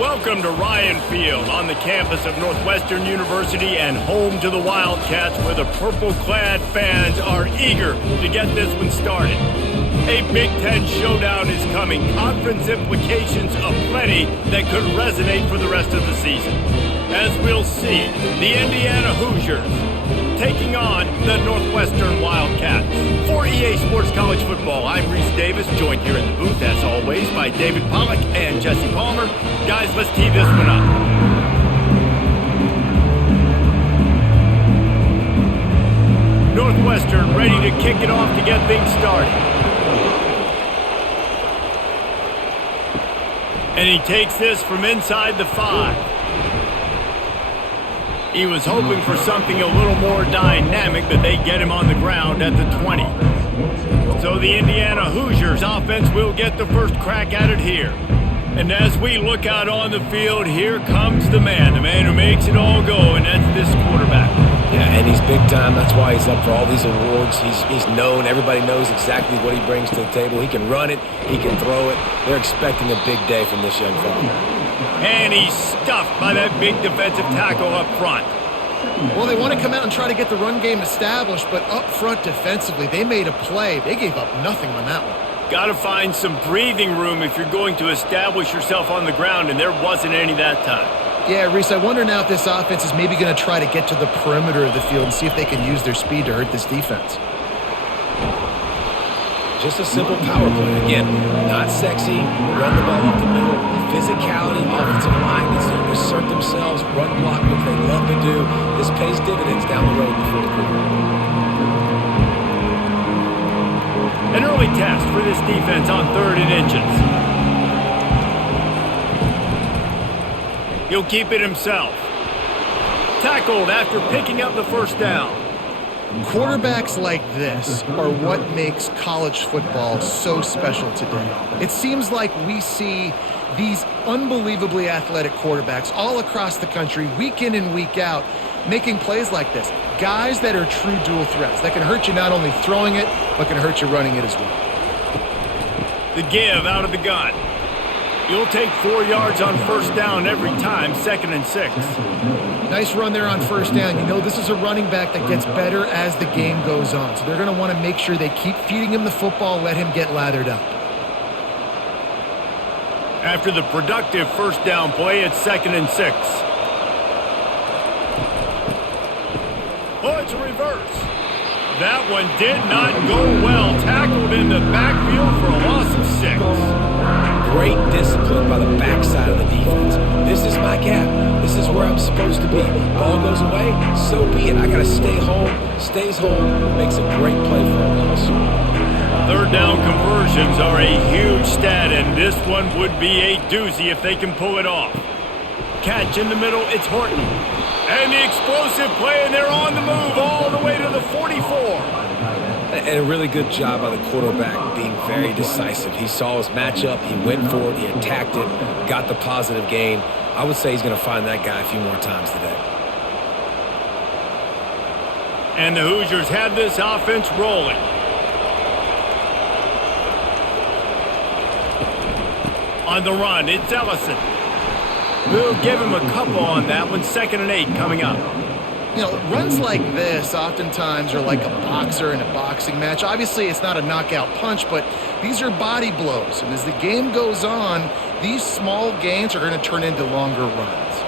Welcome to Ryan Field on the campus of Northwestern University and home to the Wildcats, where the purple-clad fans are eager to get this one started. A Big Ten showdown is coming, conference implications aplenty that could resonate for the rest of the season. As we'll see, the Indiana Hoosiers taking on the Northwestern Wildcats. For EA Sports College Football, I'm Reese Davis, joined here in the booth, as always, by David Pollack and Jesse Palmer. Guys, let's tee this one up. Northwestern ready to kick it off to get things started. And he takes this from inside the 5. He was hoping for something a little more dynamic, but they get him on the ground at the 20. So the Indiana Hoosiers offense will get the first crack at it here. And as we look out on the field, here comes the man who makes it all go, and that's this quarterback. Yeah, and he's big time. That's why he's up for all these awards. He's known. Everybody knows exactly what he brings to the table. He can run it. He can throw it. They're expecting a big day from this young fella. And he's stuffed by that big defensive tackle up front. Well, they want to come out and try to get the run game established, but up front defensively, they made a play. They gave up nothing on that one. Got to find some breathing room if you're going to establish yourself on the ground, and there wasn't any that time. Yeah, Reese, I wonder now if this offense is maybe going to try to get to the perimeter of the field and see if they can use their speed to hurt this defense. Just a simple power play. Again, not sexy, run the ball up the middle, physicality, offensive line needs to assert themselves, run block, which they love to do. This pays dividends down the road in the fourth quarter. An early test for this defense on 3rd and inches. He'll keep it himself. Tackled after picking up the first down. Quarterbacks like this are what makes college football so special today. It seems like we see these unbelievably athletic quarterbacks all across the country, week in and week out, making plays like this. Guys that are true dual threats, that can hurt you not only throwing it, but can hurt you running it as well. The give out of the gun. You'll take 4 yards on first down every time, 2nd and 6. Nice run there on first down. You know, this is a running back that gets better as the game goes on. So they're going to want to make sure they keep feeding him the football, let him get lathered up. After the productive first down play, it's 2nd and 6. Oh, it's a reverse. That one did not go well. Tackled in the backfield for a loss of 6. Great discipline by the backside of the defense. This is my gap. This is where I'm supposed to be. Ball goes away, so be it. I got to stay home. Stays home. Makes a great play for a loss. 3rd down conversions are a huge stat, and this one would be a doozy if they can pull it off. Catch in the middle, it's Horton. And the explosive play, and they're on the move all the way to the 44. And a really good job by the quarterback being very decisive. He saw his matchup, he went for it, he attacked it, got the positive gain. I would say he's going to find that guy a few more times today. And the Hoosiers have this offense rolling. On the run, it's Ellison. We'll give him a couple on that one, 2nd and 8 coming up. You know, runs like this oftentimes are like a boxer in a boxing match. Obviously, it's not a knockout punch, but these are body blows. And as the game goes on, these small gains are going to turn into longer runs.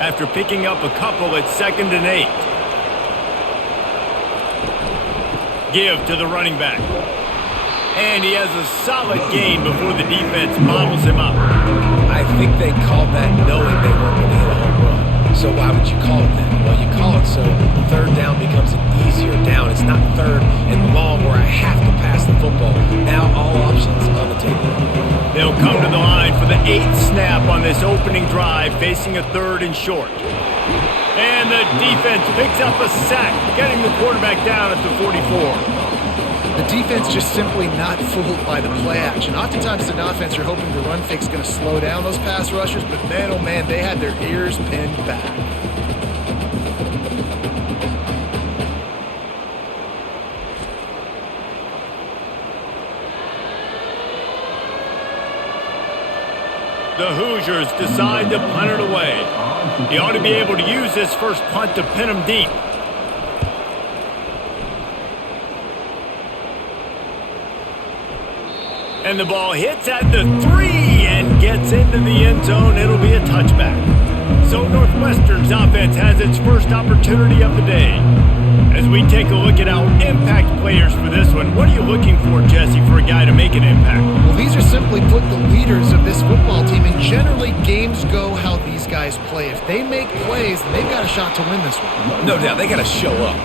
After picking up a couple, it's 2nd and 8. Give to the running back. And he has a solid gain before the defense models him up. I think they called that knowing they weren't going to hit a home run. So why would you call it that? Well, you call it so 3rd down becomes an easier down. It's not 3rd and long where I have to pass the football. Now all options on the table. They'll come to the line for the 8th snap on this opening drive, facing a 3rd and short. And the defense picks up a sack, getting the quarterback down at the 44. The defense just simply not fooled by the play action. Oftentimes as an offense, you're hoping the run fake's going to slow down those pass rushers, but man, oh man, they had their ears pinned back. The Hoosiers decide to punt it away. He ought to be able to use this first punt to pin him deep. And the ball hits at the 3 and gets into the end zone. It'll be a touchback. So Northwestern's offense has its first opportunity of the day. As we take a look at our impact players for this one, what are you looking for, Jesse, for a guy to make an impact? Well, these are simply put the leaders of this football team, and generally games go how these guys play. If they make plays, then they've got a shot to win this one. No doubt, they got to show up.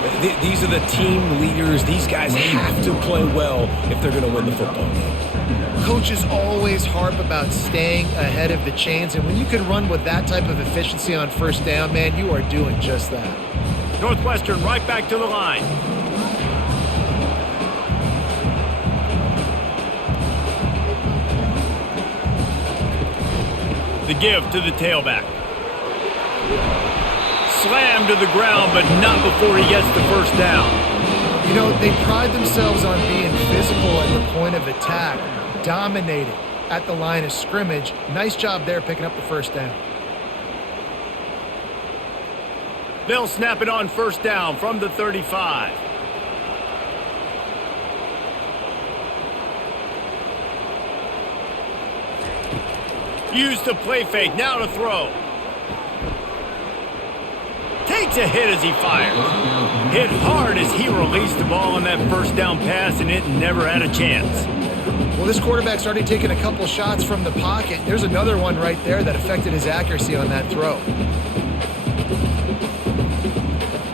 These are the team leaders. These guys have to play well if they're going to win the football game. Coaches always harp about staying ahead of the chains, and when you can run with that type of efficiency on first down, man, you are doing just that. Northwestern right back to the line. The give to the tailback. Slammed to the ground, but not before he gets the first down. You know, they pride themselves on being physical at the point of attack, dominating at the line of scrimmage. Nice job there picking up the first down. They'll snap it on first down from the 35. Use the play fake, now to throw. Takes a hit as he fires. Hit hard as he released the ball on that first down pass, and it never had a chance. Well, this quarterback's already taken a couple shots from the pocket. There's another one right there that affected his accuracy on that throw.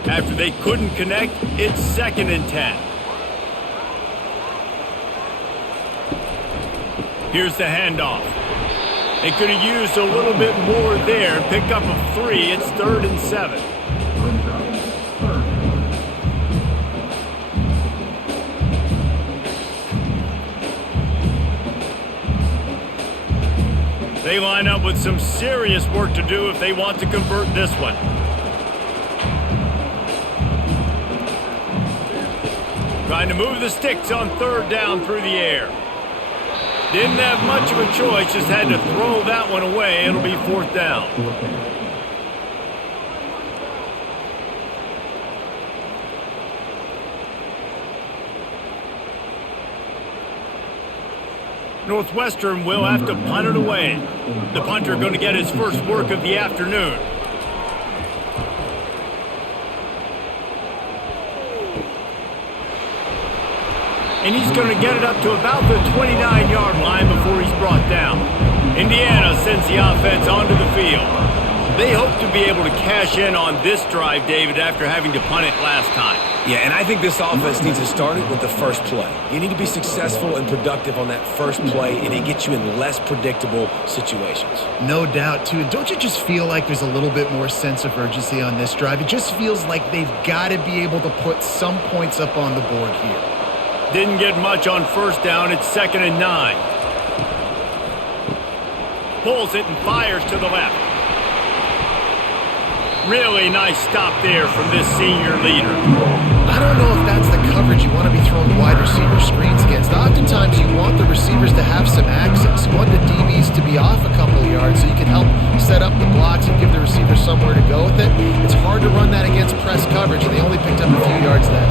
After they couldn't connect, it's 2nd and 10. Here's the handoff. They could have used a little bit more there. Pick up a 3. It's 3rd and 7. They line up with some serious work to do if they want to convert this one. Trying to move the sticks on 3rd down through the air. Didn't have much of a choice, just had to throw that one away. It'll be 4th down. Northwestern will have to punt it away. The punter going to get his first work of the afternoon. And he's going to get it up to about the 29-yard line before he's brought down. Indiana sends the offense onto the field. They hope to be able to cash in on this drive, David, after having to punt it last time. Yeah, and I think this offense needs to start it with the first play. You need to be successful and productive on that first play, and it gets you in less predictable situations. No doubt, too. Don't you just feel like there's a little bit more sense of urgency on this drive? It just feels like they've got to be able to put some points up on the board here. Didn't get much on first down. It's 2nd and 9. Pulls it and fires to the left. Really nice stop there from this senior leader. I don't know if that's the coverage you want to be throwing wide receiver screens against. Oftentimes you want the receivers to have some access. You want the DBs to be off a couple of yards so you can help set up the blocks and give the receiver somewhere to go with it. It's hard to run that against press coverage, and they only picked up a few yards there.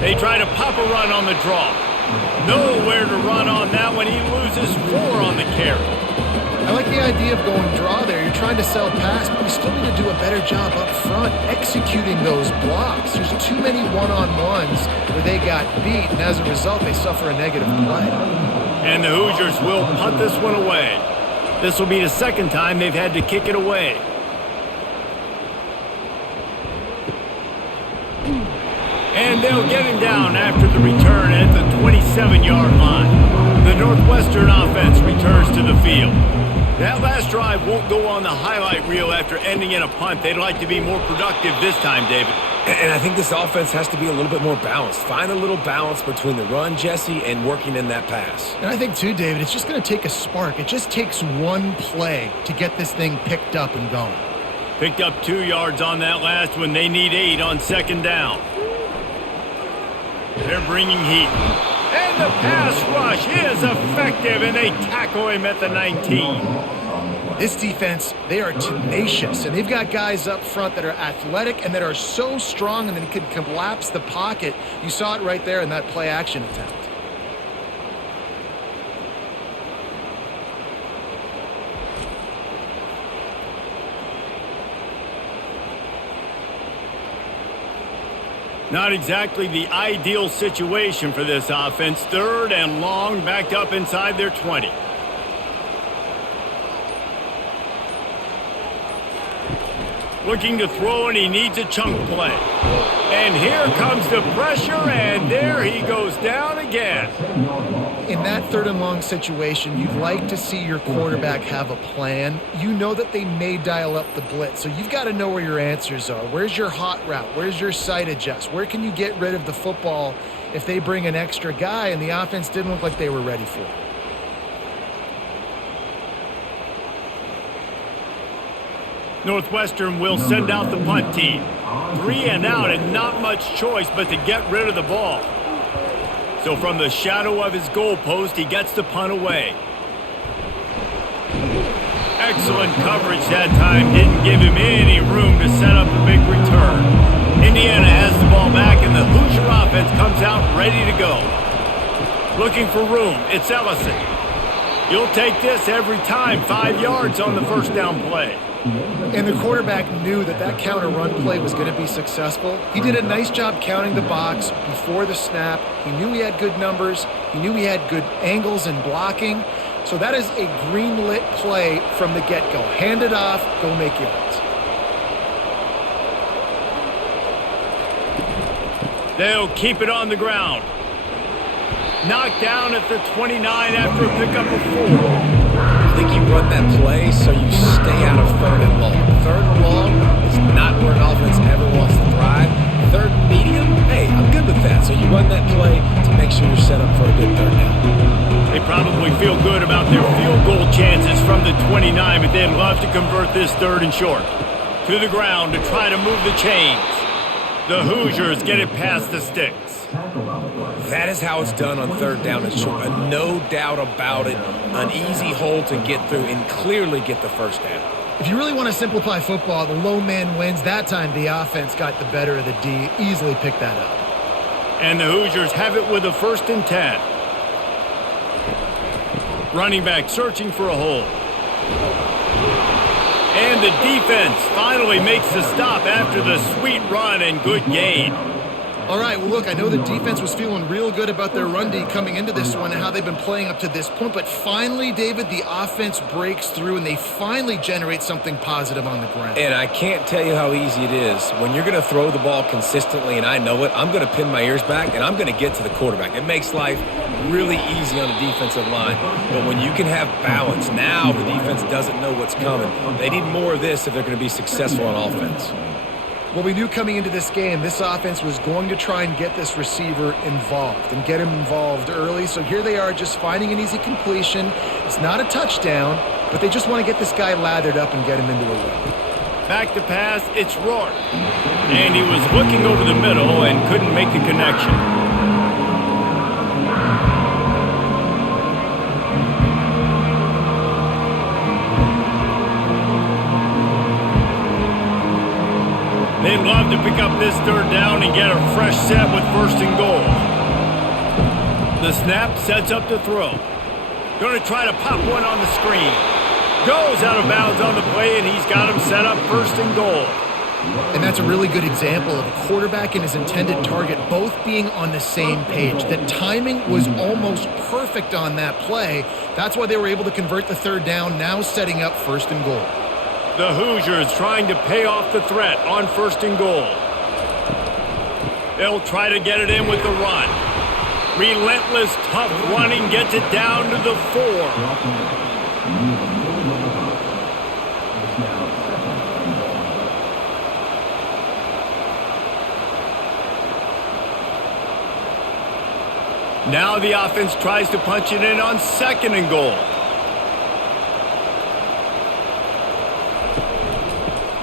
They try to pop a run on the draw. Nowhere to run on that one. He loses 4 on the carry. I like the idea of going draw there. You're trying to sell pass, but you still need to do a better job up front executing those blocks. There's too many one-on-ones where they got beat, and as a result, they suffer a negative play. And the Hoosiers will punt this one away. This will be the 2nd time they've had to kick it away. And they'll get him down after the return at the 27-yard line. The Northwestern offense returns to the field. That last drive won't go on the highlight reel after ending in a punt. They'd like to be more productive this time, David. And I think this offense has to be a little bit more balanced. Find a little balance between the run, Jesse, and working in that pass. And I think, too, David, it's just going to take a spark. It just takes one play to get this thing picked up and going. Picked up 2 yards on that last one. They need 8 on 2nd down. They're bringing heat. And And the pass rush is effective, and they tackle him at the 19. This defense, they are tenacious, and they've got guys up front that are athletic and that are so strong and that can collapse the pocket. You saw it right there in that play action attempt. Not exactly the ideal situation for this offense. 3rd and long, backed up inside their 20. Looking to throw, and he needs a chunk play. And here comes the pressure, and there he goes down again. In that 3rd and long situation, you'd like to see your quarterback have a plan. You know that they may dial up the blitz, so you've got to know where your answers are. Where's your hot route? Where's your sight adjust? Where can you get rid of the football if they bring an extra guy and the offense didn't look like they were ready for it? Northwestern will send out the punt team. 3 and out, and not much choice but to get rid of the ball. So from the shadow of his goal post, he gets the punt away. Excellent coverage that time. Didn't give him any room to set up a big return. Indiana has the ball back, and the Hoosier offense comes out ready to go. Looking for room. It's Ellison. You'll take this every time. 5 yards on the first down play. And the quarterback knew that that counter run play was going to be successful. He did a nice job counting the box before the snap. He knew he had good numbers. He knew he had good angles and blocking. So that is a green-lit play from the get-go. Hand it off, go make yards. They'll keep it on the ground. Knocked down at the 29 after a pickup of 4. I think you run that play so you stay out of 3rd and long. 3rd and long is not where an offense ever wants to thrive. 3rd and medium, hey, I'm good with that. So you run that play to make sure you're set up for a good 3rd down. They probably feel good about their field goal chances from the 29, but they'd love to convert this 3rd and short. To the ground to try to move the chains. The Hoosiers get it past the sticks. That is how it's done on 3rd down and short. No doubt about it. An easy hole to get through and clearly get the first down. If you really want to simplify football, the low man wins. That time the offense got the better of the D. Easily picked that up. And the Hoosiers have it with a 1st and 10. Running back searching for a hole. And the defense finally makes the stop after the sweet run and good gain. All right, well, look, I know the defense was feeling real good about their run D coming into this one and how they've been playing up to this point, but finally, David, the offense breaks through and they finally generate something positive on the ground. And I can't tell you how easy it is. When you're going to throw the ball consistently, and I know it, I'm going to pin my ears back, and I'm going to get to the quarterback. It makes life really easy on the defensive line. But when you can have balance, now the defense doesn't know what's coming. They need more of this if they're going to be successful on offense. Well, we knew coming into this game, this offense was going to try and get this receiver involved and get him involved early. So here they are just finding an easy completion. It's not a touchdown, but they just want to get this guy lathered up and get him into a run. Back to pass, it's Rourke. And he was looking over the middle and couldn't make the connection. They'd love to pick up this 3rd down and get a fresh set with 1st and goal. The snap sets up the throw. Going to try to pop one on the screen. Goes out of bounds on the play, and he's got him set up 1st and goal. And that's a really good example of a quarterback and his intended target both being on the same page. The timing was almost perfect on that play. That's why they were able to convert the 3rd down, now setting up 1st and goal. The Hoosiers trying to pay off the threat on 1st and goal. They'll try to get it in with the run. Relentless, tough running gets it down to the 4. Now the offense tries to punch it in on 2nd and goal.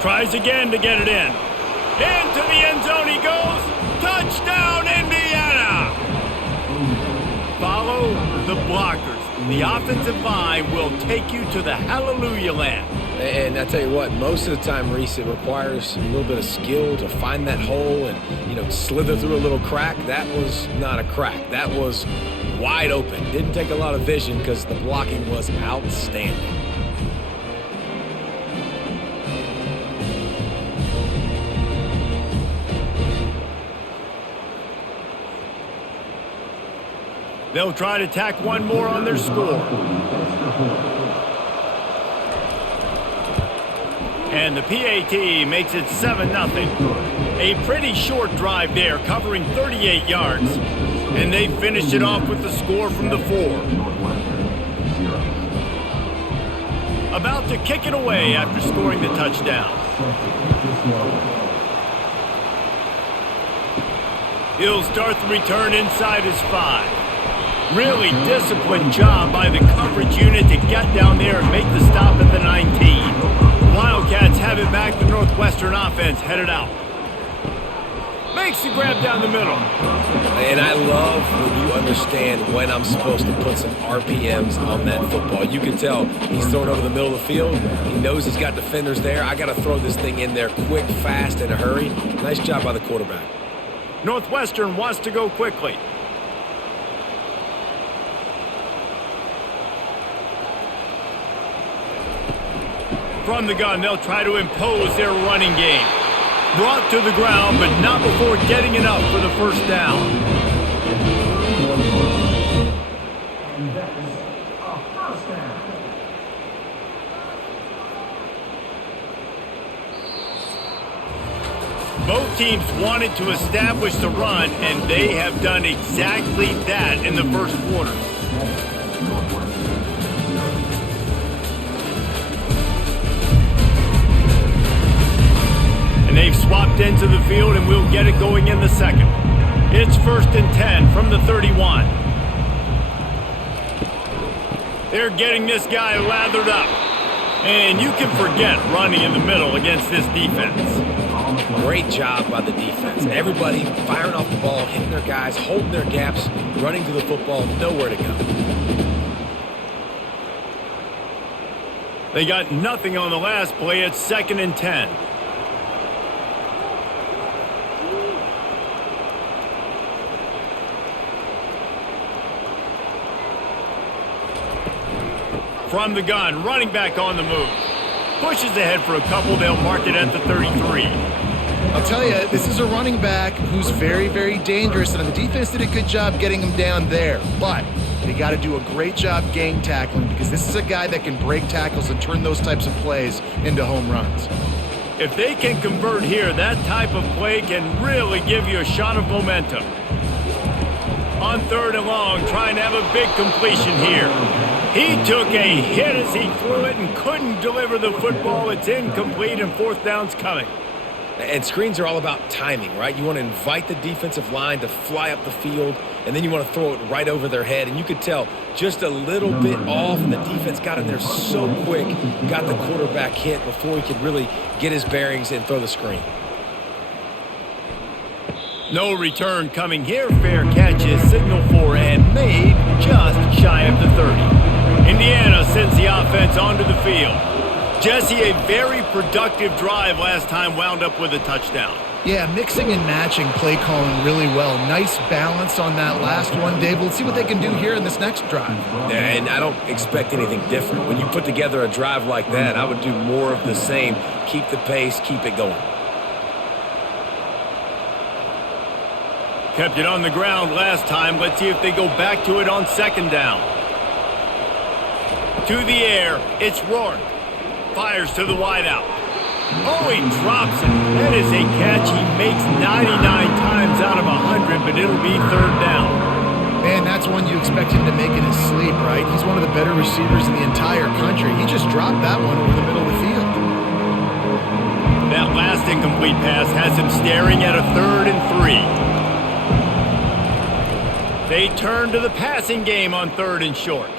Tries again to get it in. Into the end zone he goes. Touchdown, Indiana! below, the blockers. The offensive line will take you to the hallelujah land. And I tell you what, most of the time, Reese, it requires a little bit of skill to find that hole and, slither through a little crack. That was not a crack. That was wide open. Didn't take a lot of vision because the blocking was outstanding. They'll try to tack one more on their score. And the PAT makes it 7-0. A pretty short drive there, covering 38 yards. And they finished it off with the score from the 4. About to kick it away after scoring the touchdown. He'll start the return inside his 5. Really disciplined job by the coverage unit to get down there and make the stop at the 19. Wildcats have it back. The Northwestern offense headed out. Makes the grab down the middle. And I love when you understand when I'm supposed to put some RPMs on that football. You can tell he's throwing over the middle of the field. He knows he's got defenders there. I got to throw this thing in there quick, fast, in a hurry. Nice job by the quarterback. Northwestern wants to go quickly. From the gun, they'll try to impose their running game. Brought to the ground, but not before getting it up for the first down. Both teams wanted to establish the run, and they have done exactly that in the first quarter. And they've swapped into the field, and we'll get it going in the second. It's 1st and 10 from the 31. They're getting this guy lathered up. And you can forget running in the middle against this defense. Great job by the defense. Everybody firing off the ball, hitting their guys, holding their gaps, running to the football, nowhere to go. They got nothing on the last play. It's 2nd and 10. From the gun, running back on the move. Pushes ahead for a couple. They'll mark it at the 33. I'll tell you, this is a running back who's very, very dangerous, and the defense did a good job getting him down there. But they got to do a great job gang tackling because this is a guy that can break tackles and turn those types of plays into home runs. If they can convert here, that type of play can really give you a shot of momentum. On 3rd and long, trying to have a big completion here. He took a hit as he threw it and couldn't deliver the football. It's incomplete, and 4th down's coming. And screens are all about timing, right? You want to invite the defensive line to fly up the field, and then you want to throw it right over their head. And you could tell just a little bit off, and the defense got in there so quick, got the quarterback hit before he could really get his bearings and throw the screen. No return coming here. Fair catch is signaled for and made just shy of the 30. Indiana sends the offense onto the field. Jesse, a very productive drive last time, wound up with a touchdown. Yeah, mixing and matching play calling really well. Nice balance on that last one, Dave. Let's see what they can do here in this next drive. Yeah, and I don't expect anything different. When you put together a drive like that, I would do more of the same. Keep the pace, keep it going. Kept it on the ground last time. Let's see if they go back to it on 2nd down. To the air, it's Rourke. Fires to the wideout. Oh, he drops it. That is a catch he makes 99 times out of 100, but it'll be 3rd down. Man, that's one you expect him to make in his sleep, right? He's one of the better receivers in the entire country. He just dropped that one over the middle of the field. That last incomplete pass has him staring at a 3rd and 3. They turn to the passing game on 3rd and short.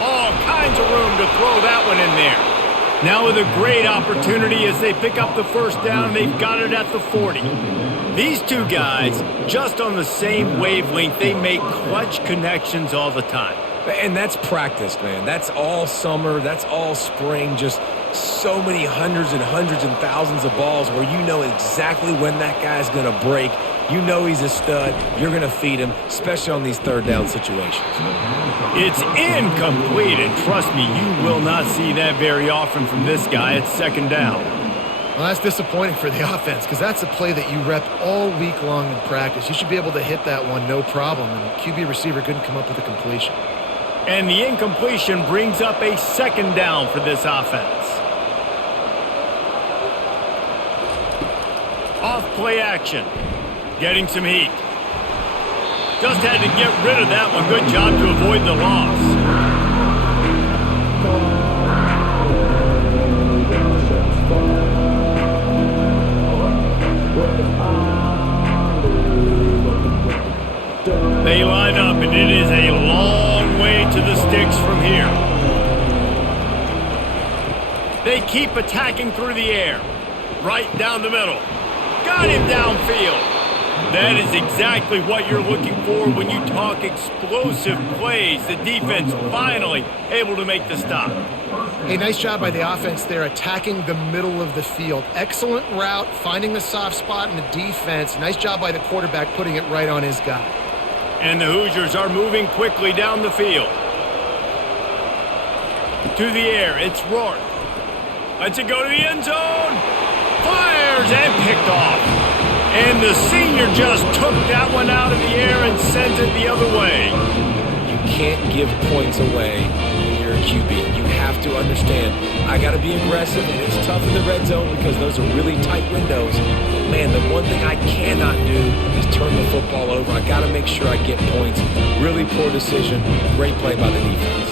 All kinds of room to throw that one in there. Now with a great opportunity as they pick up the first down, they've got it at the 40. These two guys, just on the same wavelength, they make clutch connections all the time. And that's practice, man. That's all summer. That's all spring. Just so many hundreds and thousands of balls where you know exactly when that guy's going to break. You know he's a stud. You're going to feed him, especially on these third down situations. It's incomplete, and trust me, you will not see that very often from this guy at second down. Well, that's disappointing for the offense because that's a play that you rep all week long in practice. You should be able to hit that one no problem, and the QB receiver couldn't come up with a completion. And the incompletion brings up a second down for this offense. Off play action. Getting some heat. Just had to get rid of that one. Good job to avoid the loss. They line up, and it is a long way to the sticks from here. They keep attacking through the air. Right down the middle. Got him downfield. That is exactly what you're looking for when you talk explosive plays. The defense finally able to make the stop. Hey, nice job by the offense there, attacking the middle of the field. Excellent route, finding the soft spot in the defense. Nice job by the quarterback putting it right on his guy. And the Hoosiers are moving quickly down the field. To the air, it's Rourke. Lets it go to the end zone. Fires and picked off. And the senior just took that one out of the air and sends it the other way. You can't give points away when you're a QB. You have to understand, I got to be aggressive, and it's tough in the red zone because those are really tight windows. But, man, the one thing I cannot do is turn the football over. I got to make sure I get points. Really poor decision. Great play by the defense.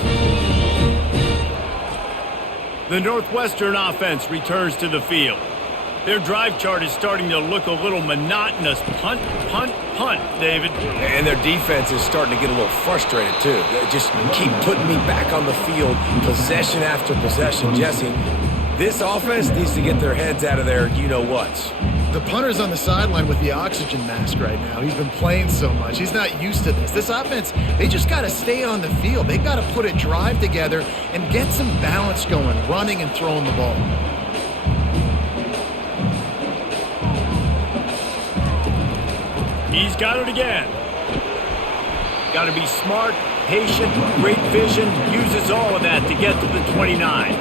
The Northwestern offense returns to the field. Their drive chart is starting to look a little monotonous. Punt, punt, punt, David. And their defense is starting to get a little frustrated, too. They just keep putting me back on the field, possession after possession. Jesse, this offense needs to get their heads out of their you-know-whats. The punter's on the sideline with the oxygen mask right now. He's been playing so much. He's not used to this. This offense, they just got to stay on the field. They've got to put a drive together and get some balance going, running and throwing the ball. He's got it again. Got to be smart, patient, great vision, uses all of that to get to the 29.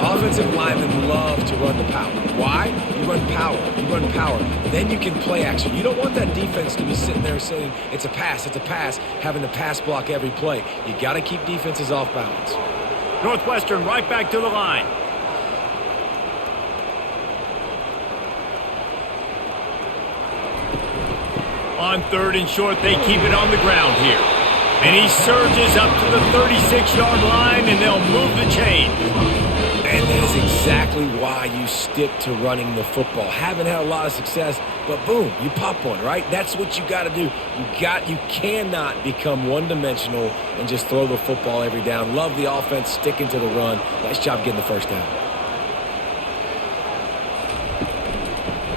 Offensive linemen love to run the power. Why? You run power. You run power. Then you can play action. You don't want that defense to be sitting there saying, it's a pass, having to pass block every play. You got to keep defenses off balance. Northwestern right back to the line. On third and short, they keep it on the ground here. And he surges up to the 36-yard line, and they'll move the chain. And that is exactly why you stick to running the football. Haven't had a lot of success, but boom, you pop one, right? That's what you got to do. You cannot become one-dimensional and just throw the football every down. Love the offense, sticking to the run. Nice job getting the first down.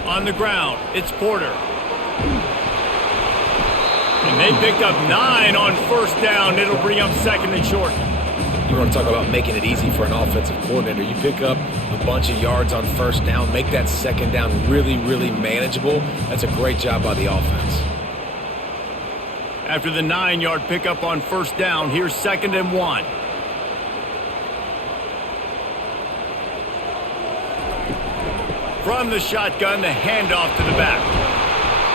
On the ground, it's Porter. And they picked up 9 on first down. It'll bring up second and short. You want to talk about making it easy for an offensive coordinator. You pick up a bunch of yards on first down, make that second down really, really manageable. That's a great job by the offense. After the 9-yard pickup on first down, here's second and 1. From the shotgun, the handoff to the back.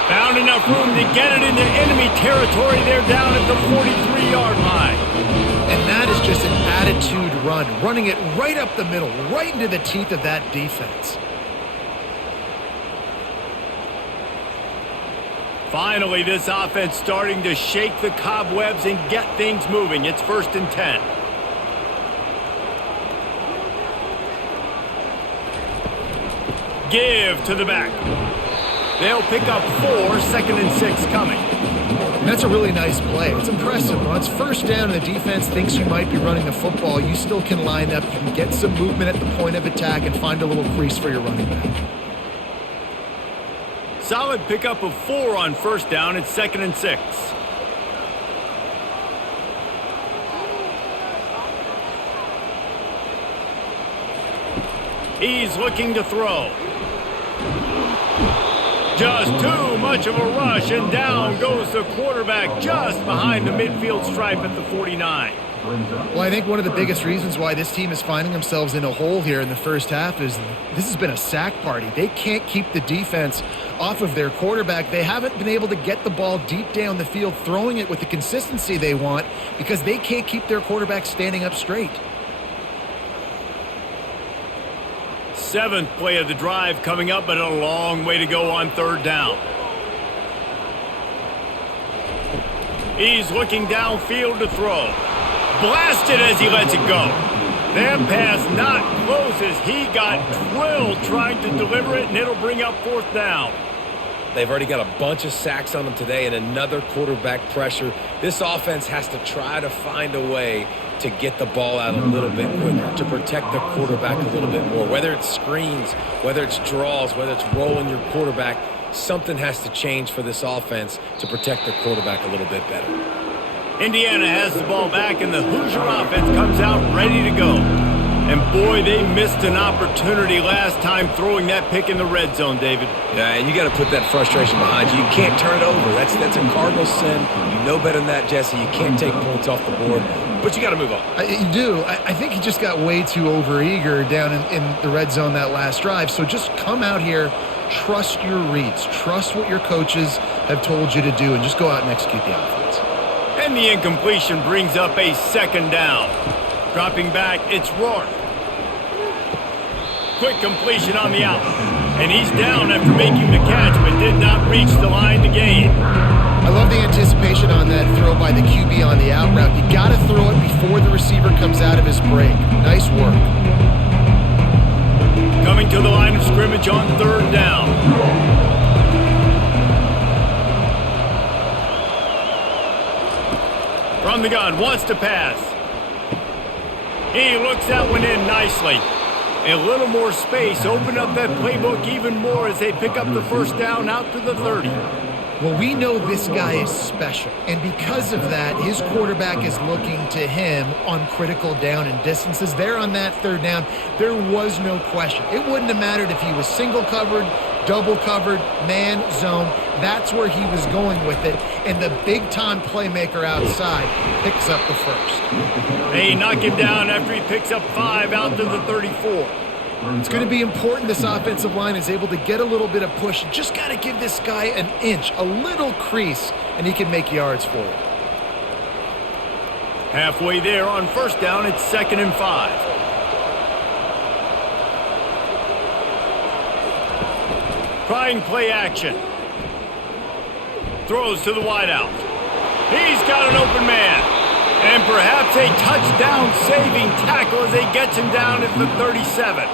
Found enough room to get it into enemy territory. They're down at the 43-yard line. And that is just an attitude run, running it right up the middle, right into the teeth of that defense. Finally, this offense starting to shake the cobwebs and get things moving. It's first and 10. Give to the back. They'll pick up 4, second and 6 coming. And that's a really nice play. It's impressive. When it's first down and the defense thinks you might be running the football, you still can line up. You can get some movement at the point of attack and find a little crease for your running back. Solid pickup of 4 on first down. It's 2nd and 6. He's looking to throw. Just too much of a rush, and down goes the quarterback just behind the midfield stripe at the 49. Well, I think one of the biggest reasons why this team is finding themselves in a hole here in the first half is this has been a sack party. They can't keep the defense off of their quarterback. They haven't been able to get the ball deep down the field, throwing it with the consistency they want because they can't keep their quarterback standing up straight. 7th play of the drive coming up, but a long way to go on 3rd down. He's looking downfield to throw. Blasted as he lets it go. That pass not close as he got drilled trying to deliver it, and it'll bring up 4th down. They've already got a bunch of sacks on them today and another quarterback pressure. This offense has to try to find a way to get the ball out a little bit quicker, to protect the quarterback a little bit more. Whether it's screens, whether it's draws, whether it's rolling your quarterback, something has to change for this offense to protect the quarterback a little bit better. Indiana has the ball back, and the Hoosier offense comes out ready to go. And boy, they missed an opportunity last time throwing that pick in the red zone, David. Yeah, and you got to put that frustration behind you. You can't turn it over. That's a cardinal sin. You know better than that, Jesse. You can't take points off the board, but you got to move on. You do. I think he just got way too overeager down in the red zone that last drive. So just come out here, trust your reads, trust what your coaches have told you to do, and just go out and execute the offense. And the incompletion brings up a 2nd down. Dropping back, it's Rourke. Quick completion on the out. And he's down after making the catch, but did not reach the line to gain. I love the anticipation on that throw by the QB on the out route. You got to throw it before the receiver comes out of his break. Nice work. Coming to the line of scrimmage on 3rd down. From the gun, wants to pass. He looks that one in nicely. A little more space, open up that playbook even more as they pick up the 1st down out to the 30. Well, we know this guy is special, and because of that, his quarterback is looking to him on critical down and distances. There on that 3rd down, there was no question. It wouldn't have mattered if he was single covered, double covered, man, zone. That's where he was going with it, and the big-time playmaker outside picks up the 1st. They knock him down after he picks up 5 out to the 34. It's going to be important this offensive line is able to get a little bit of push. You just got to give this guy an inch, a little crease, and he can make yards for you. Halfway there on 1st down, it's 2nd and 5. Trying play action. Throws to the wideout. He's got an open man. And perhaps a touchdown-saving tackle as he gets him down at the 37.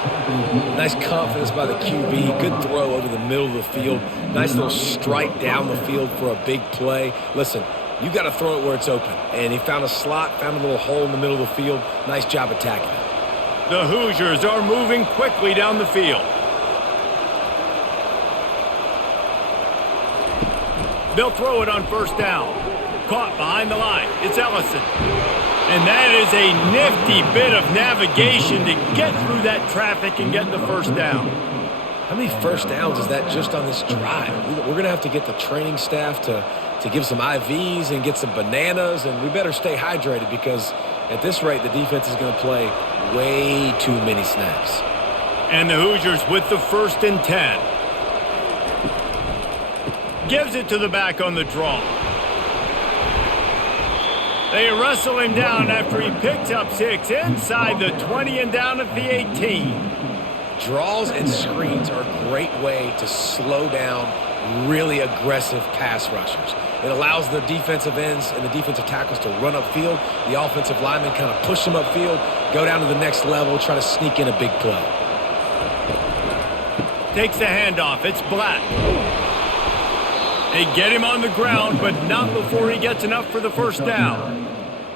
Nice confidence by the QB. Good throw over the middle of the field. Nice little strike down the field for a big play. Listen, you got to throw it where it's open. And he found a slot, found a little hole in the middle of the field. Nice job attacking it. The Hoosiers are moving quickly down the field. They'll throw it on 1st down. Caught behind the line. It's Ellison. And that is a nifty bit of navigation to get through that traffic and get the 1st down. How many 1st downs is that just on this drive? We're going to have to get the training staff to give some IVs and get some bananas, and we better stay hydrated because at this rate, the defense is going to play way too many snaps. And the Hoosiers with the 1st and 10. Gives it to the back on the draw. They wrestle him down after he picks up 6 inside the 20 and down at the 18. Draws and screens are a great way to slow down really aggressive pass rushers. It allows the defensive ends and the defensive tackles to run upfield. The offensive linemen kind of push them upfield, go down to the next level, try to sneak in a big play. Takes the handoff. It's Black. They get him on the ground, but not before he gets enough for the first down.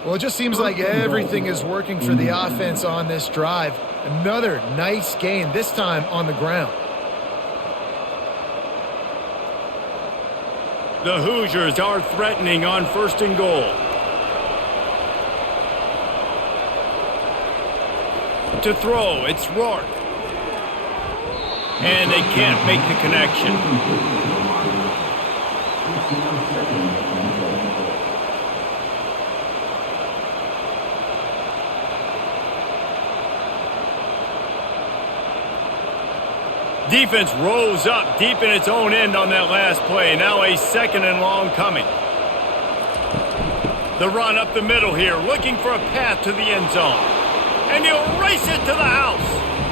Well, it just seems like everything is working for the offense on this drive. Another nice gain, this time on the ground. The Hoosiers are threatening on 1st and goal. To throw, it's Rourke. And they can't make the connection. Defense rose up deep in its own end on that last play. Now a 2nd and long coming. The run up the middle here, looking for a path to the end zone. And he'll race it to the house.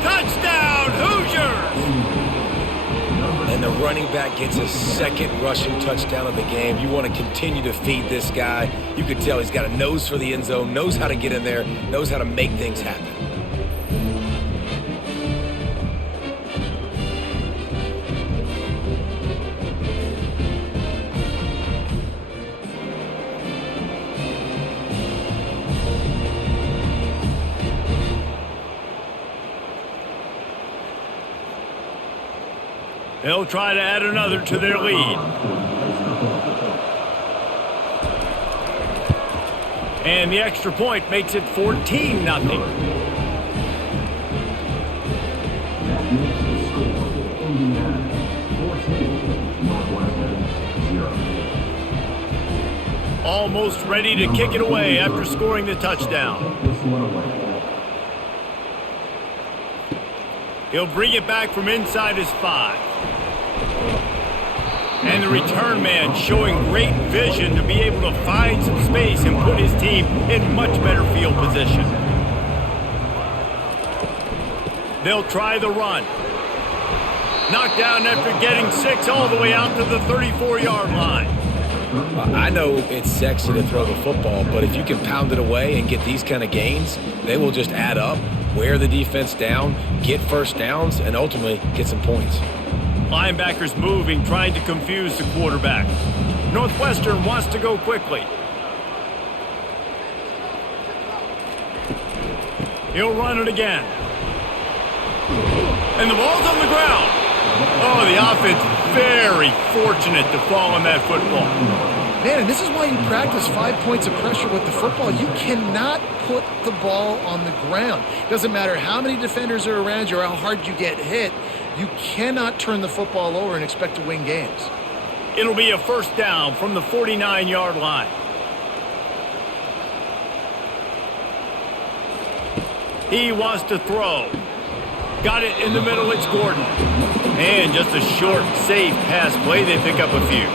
Touchdown, Hoosiers! And the running back gets his 2nd rushing touchdown of the game. You want to continue to feed this guy. You can tell he's got a nose for the end zone, knows how to get in there, knows how to make things happen. They'll try to add another to their lead. And the extra point makes it 14-0. Almost ready to kick it away after scoring the touchdown. He'll bring it back from inside his 5. And the return man showing great vision to be able to find some space and put his team in much better field position. They'll try the run. Knocked down after getting 6 all the way out to the 34-yard line. I know it's sexy to throw the football, but if you can pound it away and get these kind of gains, they will just add up, wear the defense down, get first downs, and ultimately get some points. Linebackers moving, trying to confuse the quarterback. Northwestern wants to go quickly. He'll run it again. And the ball's on the ground. Oh, the offense very fortunate to fall on that football. Man, and this is why you practice 5 points of pressure with the football. You cannot put the ball on the ground. Doesn't matter how many defenders are around you or how hard you get hit. You cannot turn the football over and expect to win games. It'll be a first down from the 49-yard line. He wants to throw. Got it in the middle, it's Gordon. And just a short, safe pass play, they pick up a few.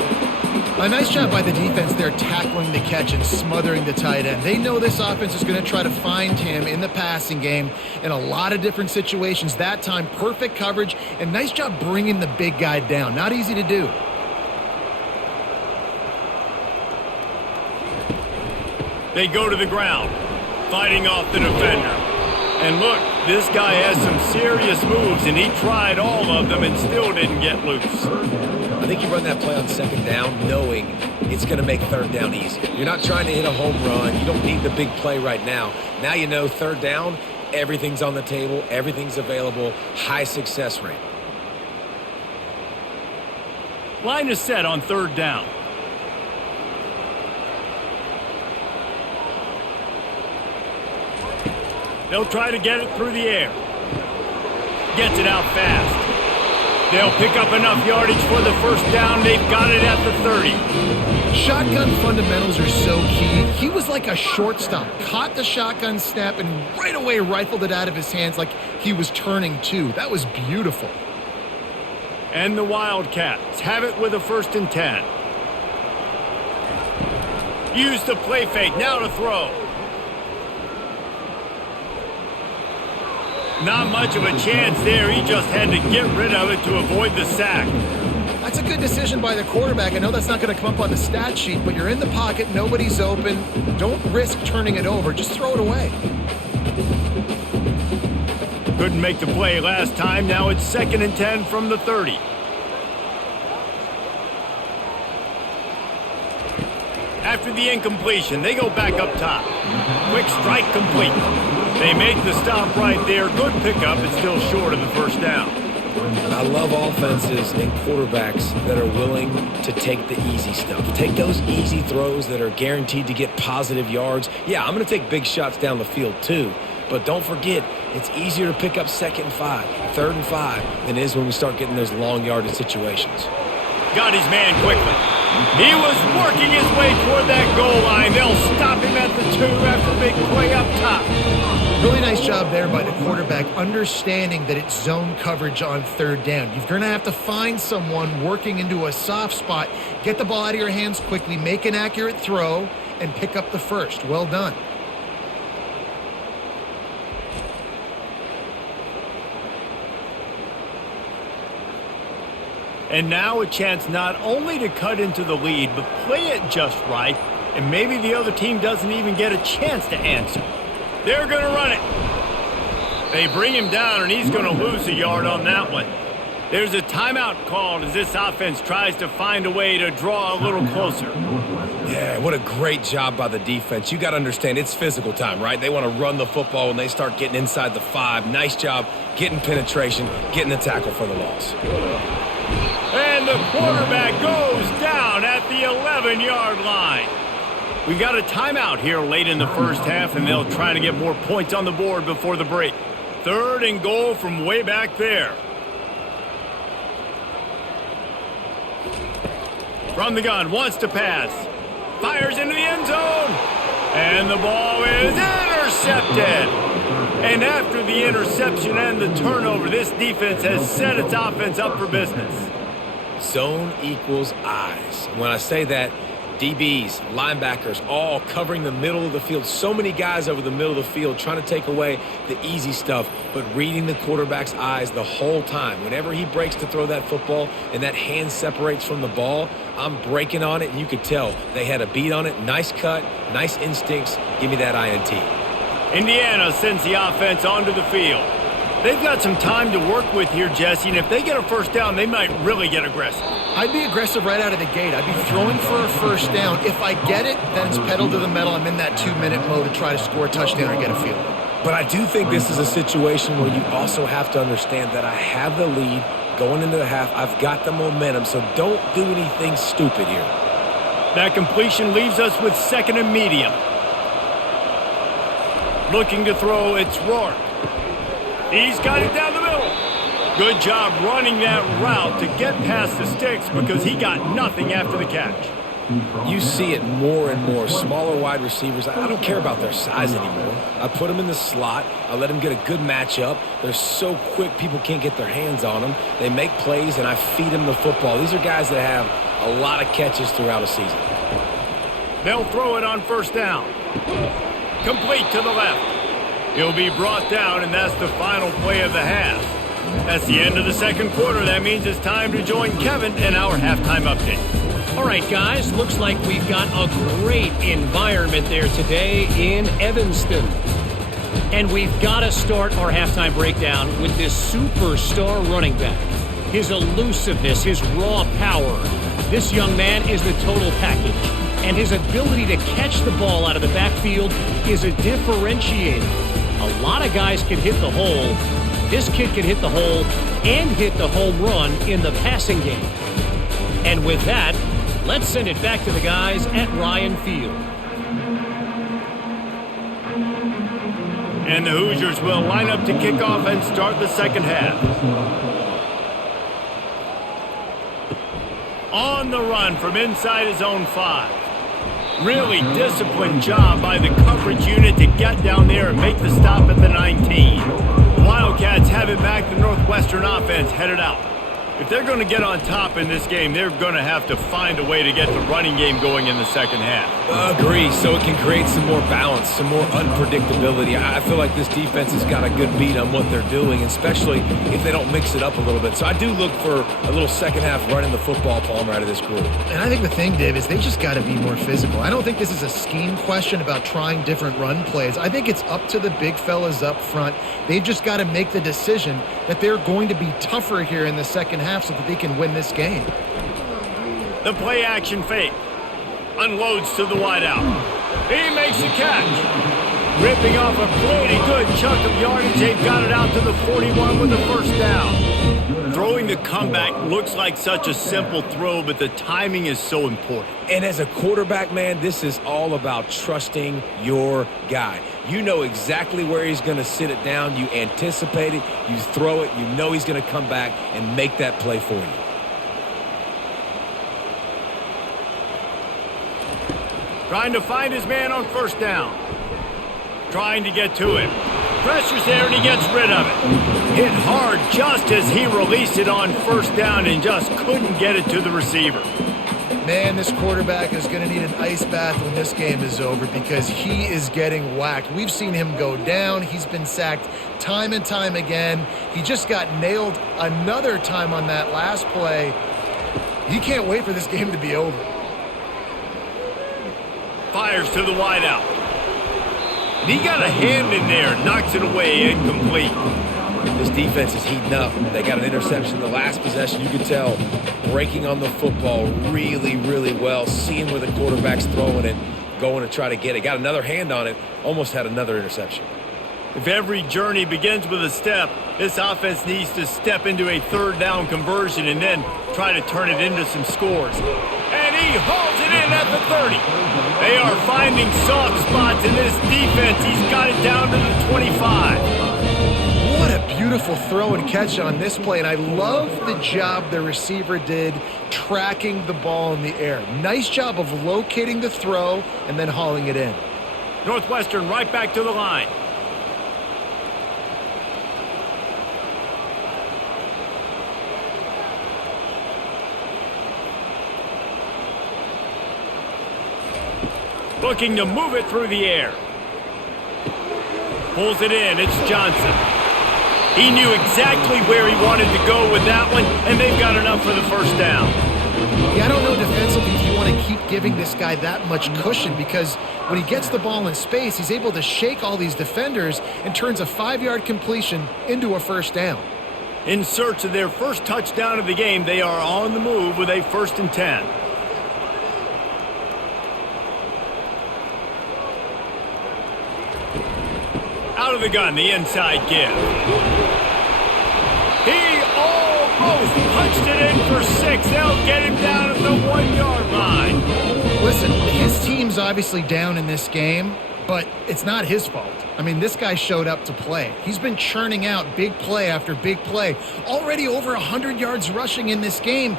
A nice job by the defense there tackling the catch and smothering the tight end. They know this offense is going to try to find him in the passing game in a lot of different situations. That time, perfect coverage, and nice job bringing the big guy down. Not easy to do. They go to the ground, fighting off the defender. And look, this guy has some serious moves, and he tried all of them and still didn't get loose. I think you run that play on 2nd down knowing it's going to make 3rd down easier. You're not trying to hit a home run. You don't need the big play right now. Now you know 3rd down, everything's on the table, everything's available, high success rate. Line is set on 3rd down. They'll try to get it through the air. Gets it out fast. They'll pick up enough yardage for the first down. They've got it at the 30. Shotgun fundamentals are so key. He was like a shortstop. Caught the shotgun snap and right away rifled it out of his hands like he was turning two. That was beautiful. And the Wildcats have it with a 1st and 10. Use the play fake. Now to throw. Not much of a chance there. He just had to get rid of it to avoid the sack. That's a good decision by the quarterback. I know that's not going to come up on the stat sheet, but you're in the pocket, nobody's open. Don't risk turning it over. Just throw it away. Couldn't make the play last time. Now it's 2nd and 10 from the 30. after the incompletion, they go back up top. Quick strike complete. They make the stop right there. Good pickup, but still short of the first down. I love offenses and quarterbacks that are willing to take the easy stuff. Take those easy throws that are guaranteed to get positive yards. Yeah, I'm going to take big shots down the field too. But don't forget, it's easier to pick up 2nd and 5, 3rd and 5 than it is when we start getting those long yardage situations. Got his man quickly. He was working his way toward that goal line. They'll stop him at the 2 after the big play up top. Really nice job there by the quarterback, understanding that it's zone coverage on 3rd down. You're going to have to find someone working into a soft spot, get the ball out of your hands quickly, make an accurate throw, and pick up the first. Well done. And now a chance not only to cut into the lead, but play it just right, and maybe the other team doesn't even get a chance to answer. They're going to run it. They bring him down, and he's going to lose a yard on that one. There's a timeout called as this offense tries to find a way to draw a little closer. Yeah, what a great job by the defense. You got to understand, it's physical time, right? They want to run the football when they start getting inside the 5. Nice job getting penetration, getting the tackle for the loss. And the quarterback goes down at the 11-yard line. We got a timeout here late in the first half, and they'll try to get more points on the board before the break. 3rd and goal from way back there. From the gun, wants to pass. Fires into the end zone. And the ball is intercepted. And after the interception and the turnover, this defense has set its offense up for business. Zone equals eyes. When I say that, DBs, linebackers, all covering the middle of the field. So many guys over the middle of the field trying to take away the easy stuff, but reading the quarterback's eyes the whole time. Whenever he breaks to throw that football and that hand separates from the ball, I'm breaking on it, and you could tell they had a beat on it. Nice cut, nice instincts. Give me that INT. Indiana sends the offense onto the field. They've got some time to work with here, Jesse, and if they get a first down, they might really get aggressive. I'd be aggressive right out of the gate. I'd be throwing for a first down. If I get it, then it's pedal to the metal. I'm in that 2-minute mode to try to score a touchdown or get a field goal. But I do think this is a situation where you also have to understand that I have the lead going into the half. I've got the momentum, so don't do anything stupid here. That completion leaves us with 2nd and medium. Looking to throw, it's Rourke. He's got it down the middle. Good job running that route to get past the sticks because he got nothing after the catch. You see it more and more. Smaller wide receivers, I don't care about their size anymore. I put them in the slot. I let them get a good matchup. They're so quick, people can't get their hands on them. They make plays, and I feed them the football. These are guys that have a lot of catches throughout a season. They'll throw it on first down. Complete to the left. He'll be brought down, and that's the final play of the half. That's the end of the second quarter. That means it's time to join Kevin in our halftime update. All right, guys, looks like we've got a great environment there today in Evanston. And we've got to start our halftime breakdown with this superstar running back. His elusiveness, his raw power. This young man is the total package. And his ability to catch the ball out of the backfield is a differentiator. A lot of guys can hit the hole. This kid can hit the hole and hit the home run in the passing game. And with that, let's send it back to the guys at Ryan Field. And the Hoosiers will line up to kick off and start the second half. On the run from inside his own 5. Really disciplined job by the coverage unit to get down there and make the stop at the 19. The Wildcats have it back. The Northwestern offense headed out. If they're going to get on top in this game, they're going to have to find a way to get the running game going in the second half. Agree, so it can create some more balance, some more unpredictability. I feel like this defense has got a good beat on what they're doing, especially if they don't mix it up a little bit. So I do look for a little second half running the football palm out of this group. And I think the thing, Dave, is they just got to be more physical. I don't think this is a scheme question about trying different run plays. I think it's up to the big fellas up front. They've just got to make the decision that they're going to be tougher here in the second half so that they can win this game. The play action fake. Unloads to the wideout. He makes the catch. Ripping off a pretty good chunk of yardage. They've got it out to the 41 with the first down. Throwing the comeback looks like such a simple throw, but the timing is so important. And as a quarterback, man, this is all about trusting your guy. You know exactly where he's going to sit it down. You anticipate it. You throw it. You know he's going to come back and make that play for you. Trying to find his man on first down. Trying to get to him. Pressure's there and he gets rid of it. Hit hard just as he released it on first down and just couldn't get it to the receiver. Man, this quarterback is going to need an ice bath when this game is over because he is getting whacked. We've seen him go down. He's been sacked time and time again. He just got nailed another time on that last play. He can't wait for this game to be over. Fires to the wideout. And he got a hand in there, knocks it away, incomplete. This defense is heating up. They got an interception the last possession. You could tell breaking on the football really, really well, seeing where the quarterback's throwing it, going to try to get it. Got another hand on it, almost had another interception. If every journey begins with a step, this offense needs to step into a third down conversion and then try to turn it into some scores. And he hauls it in at the 30. They are finding soft spots in this defense. He's got it down to the 25. What a beautiful throw and catch on this play, and I love the job the receiver did tracking the ball in the air. Nice job of locating the throw and then hauling it in. Northwestern right back to the line. Looking to move it through the air. Pulls it in. It's Johnson. He knew exactly where he wanted to go with that one, and they've got enough for the first down. Yeah, I don't know defensively if you want to keep giving this guy that much cushion because when he gets the ball in space, he's able to shake all these defenders and turns a 5-yard completion into a first down. In search of their first touchdown of the game, they are on the move with a 1st and 10. Out of the gun, the inside give. He almost punched it in for 6. They'll get him down at the 1-yard line. Listen, his team's obviously down in this game, but it's not his fault. I mean, this guy showed up to play. He's been churning out big play after big play. Already over 100 yards rushing in this game.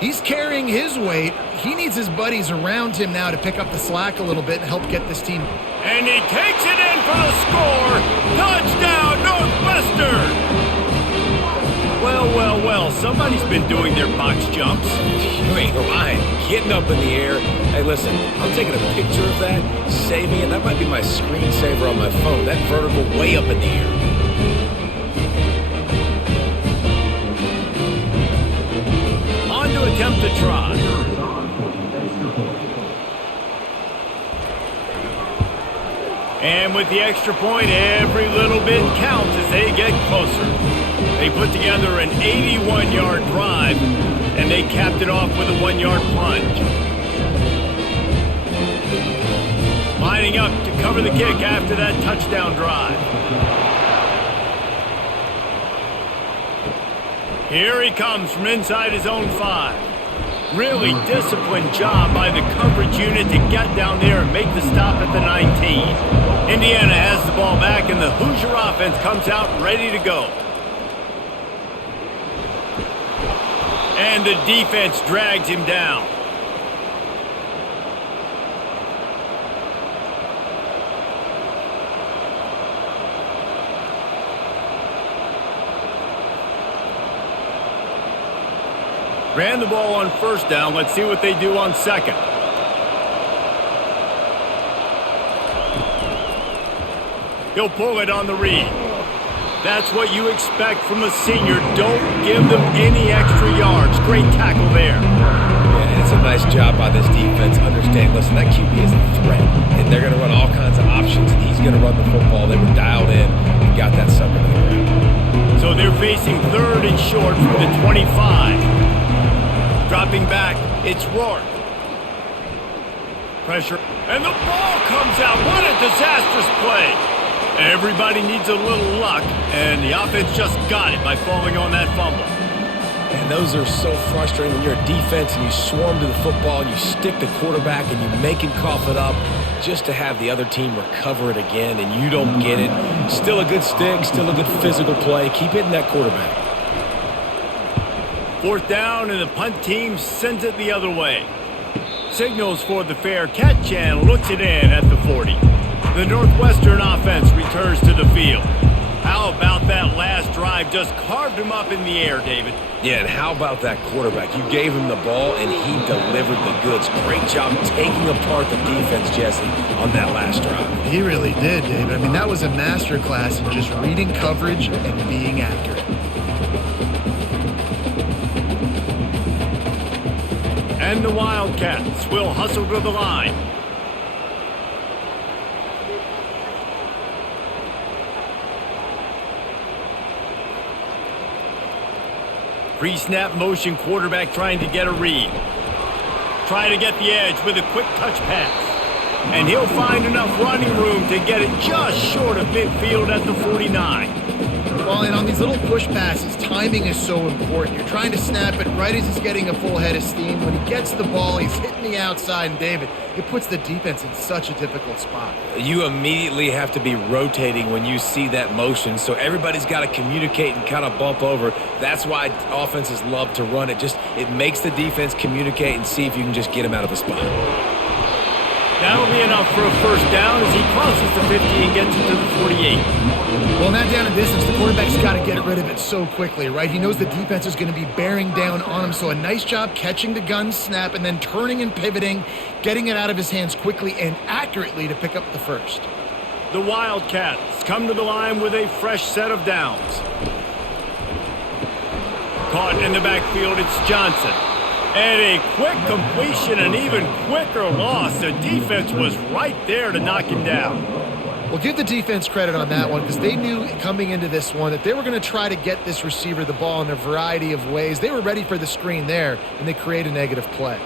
He's carrying his weight. He needs his buddies around him now to pick up the slack a little bit and help get this team. And he takes it in for the score. Touchdown, Northwestern! Well, well, well, somebody's been doing their box jumps. You ain't lying. Getting up in the air. Hey, listen, I'm taking a picture of that, saving it. That might be my screensaver on my phone. That vertical way up in the air. On to attempt to try. And with the extra point, every little bit counts as they get closer. They put together an 81-yard drive, and they capped it off with a 1-yard plunge. Lining up to cover the kick after that touchdown drive. Here he comes from inside his own 5. Really disciplined job by the coverage unit to get down there and make the stop at the 19. Indiana has the ball back, and the Hoosier offense comes out ready to go. And the defense drags him down. Ran the ball on first down. Let's see what they do on second. He'll pull it on the read. That's what you expect from a senior. Don't give them any extra yards. Great tackle there. Yeah, it's a nice job by this defense. Understand, listen, that QB is a threat. And they're going to run all kinds of options, and he's going to run the football. They were dialed in and got that sucker to the ground. So they're facing 3rd and short from the 25. Dropping back, it's Rourke. Pressure, and the ball comes out. What a disastrous play. Everybody needs a little luck, and the offense just got it by falling on that fumble. And those are so frustrating when you're a defense and you swarm to the football and you stick the quarterback and you make him cough it up just to have the other team recover it again and you don't get it. Still a good stick, still a good physical play. Keep hitting that quarterback. 4th down, and the punt team sends it the other way. Signals for the fair catch and looks it in at the 40. The Northwestern offense returns to the field. How about that last drive? Just carved him up in the air, David. Yeah, and how about that quarterback? You gave him the ball, and he delivered the goods. Great job taking apart the defense, Jesse, on that last drive. He really did, David. I mean, that was a masterclass in just reading coverage and being accurate. And the Wildcats will hustle to the line. Pre-snap motion, quarterback trying to get a read. Trying to get the edge with a quick touch pass. And he'll find enough running room to get it just short of midfield at the 49. Well, and on these little push passes, timing is so important. You're trying to snap it right as he's getting a full head of steam. When he gets the ball, he's hitting the outside, and David, it puts the defense in such a difficult spot. You immediately have to be rotating when you see that motion, so everybody's got to communicate and kind of bump over. That's why offenses love to run it. It makes the defense communicate and see if you can just get him out of a spot. That'll be enough for a 1st down as he crosses the 50 and gets it to the 48. Well, in that down and distance, the quarterback's got to get rid of it so quickly, right? He knows the defense is going to be bearing down on him, so a nice job catching the gun snap and then turning and pivoting, getting it out of his hands quickly and accurately to pick up the 1st. The Wildcats come to the line with a fresh set of downs. Caught in the backfield, it's Johnson. And a quick completion, an even quicker loss. The defense was right there to knock him down. Well, give the defense credit on that one because they knew coming into this one that they were going to try to get this receiver the ball in a variety of ways. They were ready for the screen there, and they create a negative play.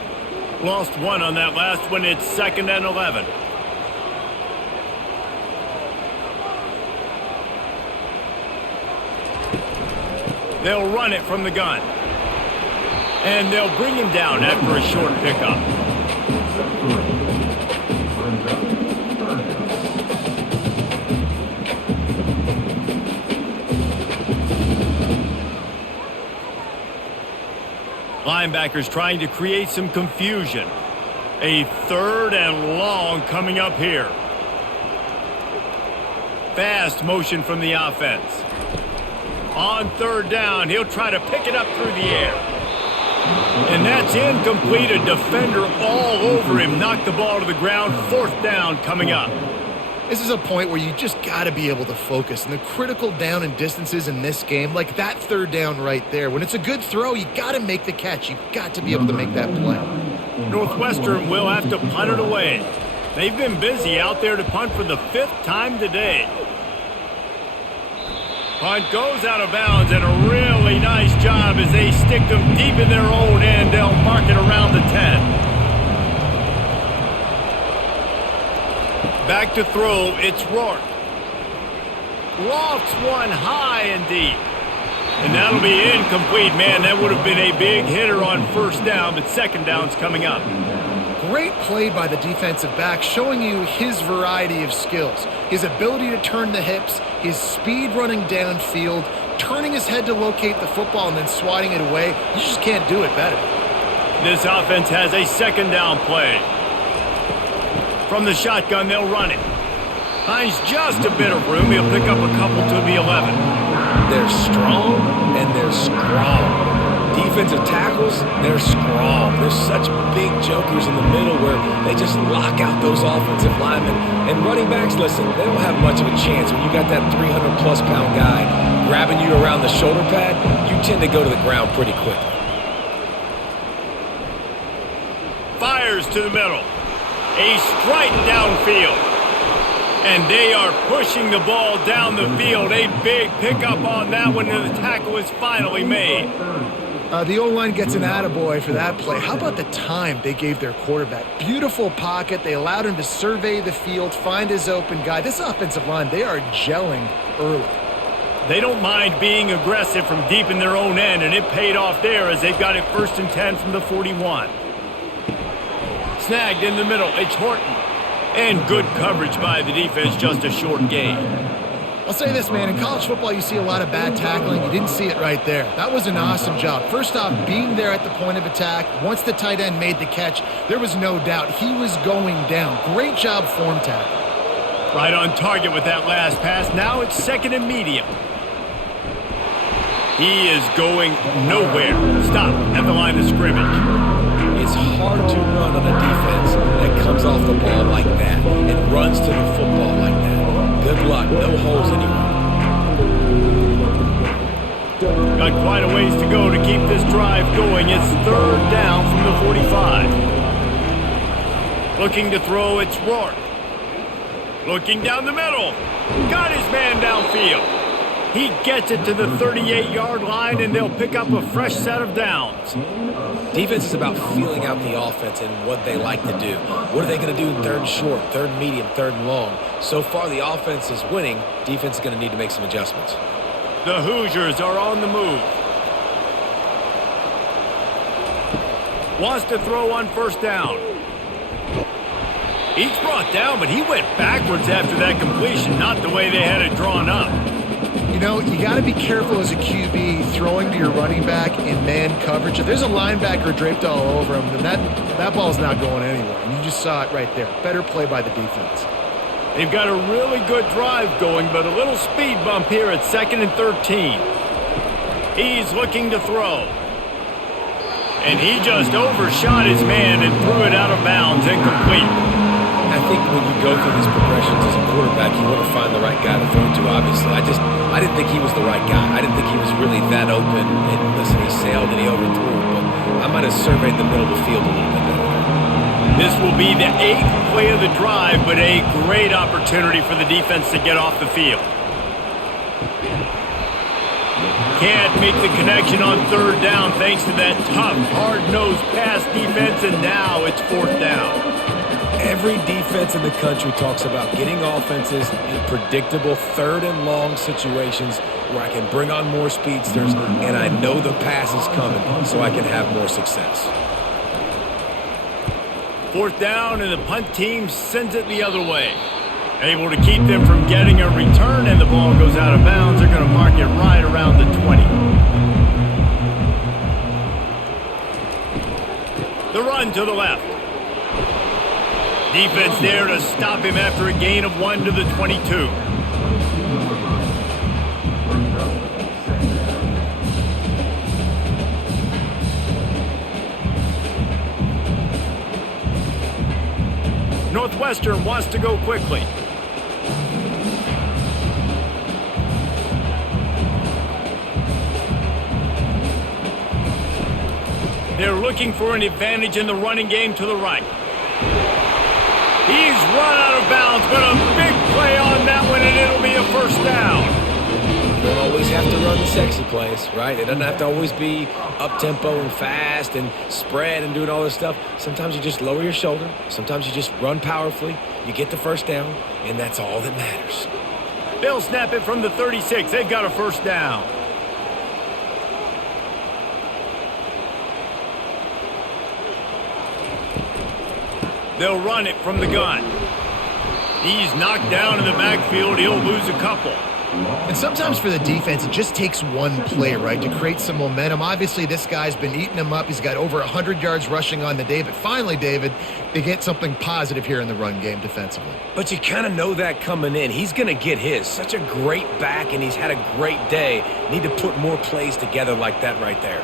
Lost one on that last one. It's 2nd and 11. They'll run it from the gun. And they'll bring him down after a short pickup. Linebackers trying to create some confusion. A 3rd and long coming up here. Fast motion from the offense. On 3rd down, he'll try to pick it up through the air. And that's incomplete. A defender all over him. Knocked the ball to the ground. 4th down coming up. This is a point where you just got to be able to focus. And the critical down and distances in this game, like that 3rd down right there, when it's a good throw, you got to make the catch. You've got to be able to make that play. Northwestern will have to punt it away. They've been busy out there to punt for the 5th time today. Punt goes out of bounds, and a really nice job as they stick them deep in their own end. They'll mark it around the 10. Back to throw, it's Rourke. Lofts one high and deep. And that'll be incomplete. Man, that would have been a big hitter on 1st down, but 2nd down's coming up. Great play by the defensive back, showing you his variety of skills. His ability to turn the hips, his speed running downfield, turning his head to locate the football and then swatting it away. You just can't do it better. This offense has a 2nd down play. From the shotgun, they'll run it. Finds just a bit of room. He'll pick up a couple to the 11. They're strong and they're strong. Defensive tackles, they're strong. They're such big jokers in the middle where they just lock out those offensive linemen. And running backs, listen, they don't have much of a chance. When you got that 300-plus pound guy grabbing you around the shoulder pad, you tend to go to the ground pretty quickly. Fires to the middle. A strike downfield. And they are pushing the ball down the field. A big pickup on that one, and the tackle is finally made. The O-line gets an attaboy for that play. How about the time they gave their quarterback? Beautiful pocket. They allowed him to survey the field, find his open guy. This offensive line, they are gelling early. They don't mind being aggressive from deep in their own end, and it paid off there as they've got it 1st and 10 from the 41. Snagged in the middle, it's Horton. And good coverage by the defense, just a short gain. I'll say this, man. In college football, you see a lot of bad tackling. You didn't see it right there. That was an awesome job. First off, being there at the point of attack. Once the tight end made the catch, there was no doubt he was going down. Great job form tackle. Right on target with that last pass. Now it's 2nd and medium. He is going nowhere. Stop at the line of scrimmage. It's hard to run on a defense that comes off the ball like that and runs to the football like that. Good luck. No holes anywhere. Got quite a ways to go to keep this drive going. It's 3rd down from the 45. Looking to throw, it's Rourke. Looking down the middle. Got his man downfield. He gets it to the 38-yard line, and they'll pick up a fresh set of downs. Defense is about feeling out the offense and what they like to do. What are they going to do in 3rd and short, 3rd and medium, 3rd and long? So far, the offense is winning. Defense is going to need to make some adjustments. The Hoosiers are on the move. Wants to throw on 1st down. He's brought down, but he went backwards after that completion, not the way they had it drawn up. You know, you got to be careful as a QB throwing to your running back in man coverage. If there's a linebacker draped all over him, then that ball's not going anywhere. And you just saw it right there. Better play by the defense. They've got a really good drive going, but a little speed bump here at 2nd and 13. He's looking to throw. And he just overshot his man and threw it out of bounds, incomplete. I think when you go through these progressions as a quarterback, you want to find the right guy to throw to, obviously. I didn't think he was the right guy. I didn't think he was really that open. And listen, he sailed and he overthrew, but I might have surveyed the middle of the field a little bit better. This will be the 8th play of the drive, but a great opportunity for the defense to get off the field. Can't make the connection on 3rd down thanks to that tough, hard-nosed pass defense, and now it's 4th down. Every defense in the country talks about getting offenses in predictable 3rd and long situations where I can bring on more speedsters and I know the pass is coming so I can have more success. 4th down, and the punt team sends it the other way. Able to keep them from getting a return, and the ball goes out of bounds. They're going to mark it right around the 20. The run to the left. Defense there to stop him after a gain of 1 to the 22. Northwestern wants to go quickly. They're looking for an advantage in the running game to the right. He's run out of bounds, but a big play on that one, and it'll be a 1st down. You don't always have to run the sexy plays, right? It doesn't have to always be up-tempo and fast and spread and doing all this stuff. Sometimes you just lower your shoulder. Sometimes you just run powerfully. You get the 1st down, and that's all that matters. They'll snap it from the 36. They've got a 1st down. They'll run it from the gun. He's knocked down in the backfield. He'll lose a couple. And sometimes for the defense, it just takes one play, right, to create some momentum. Obviously, this guy's been eating him up. He's got over 100 yards rushing on the day. But finally, David, they get something positive here in the run game defensively. But you kind of know that coming in. He's going to get his. Such a great back, and he's had a great day. Need to put more plays together like that right there.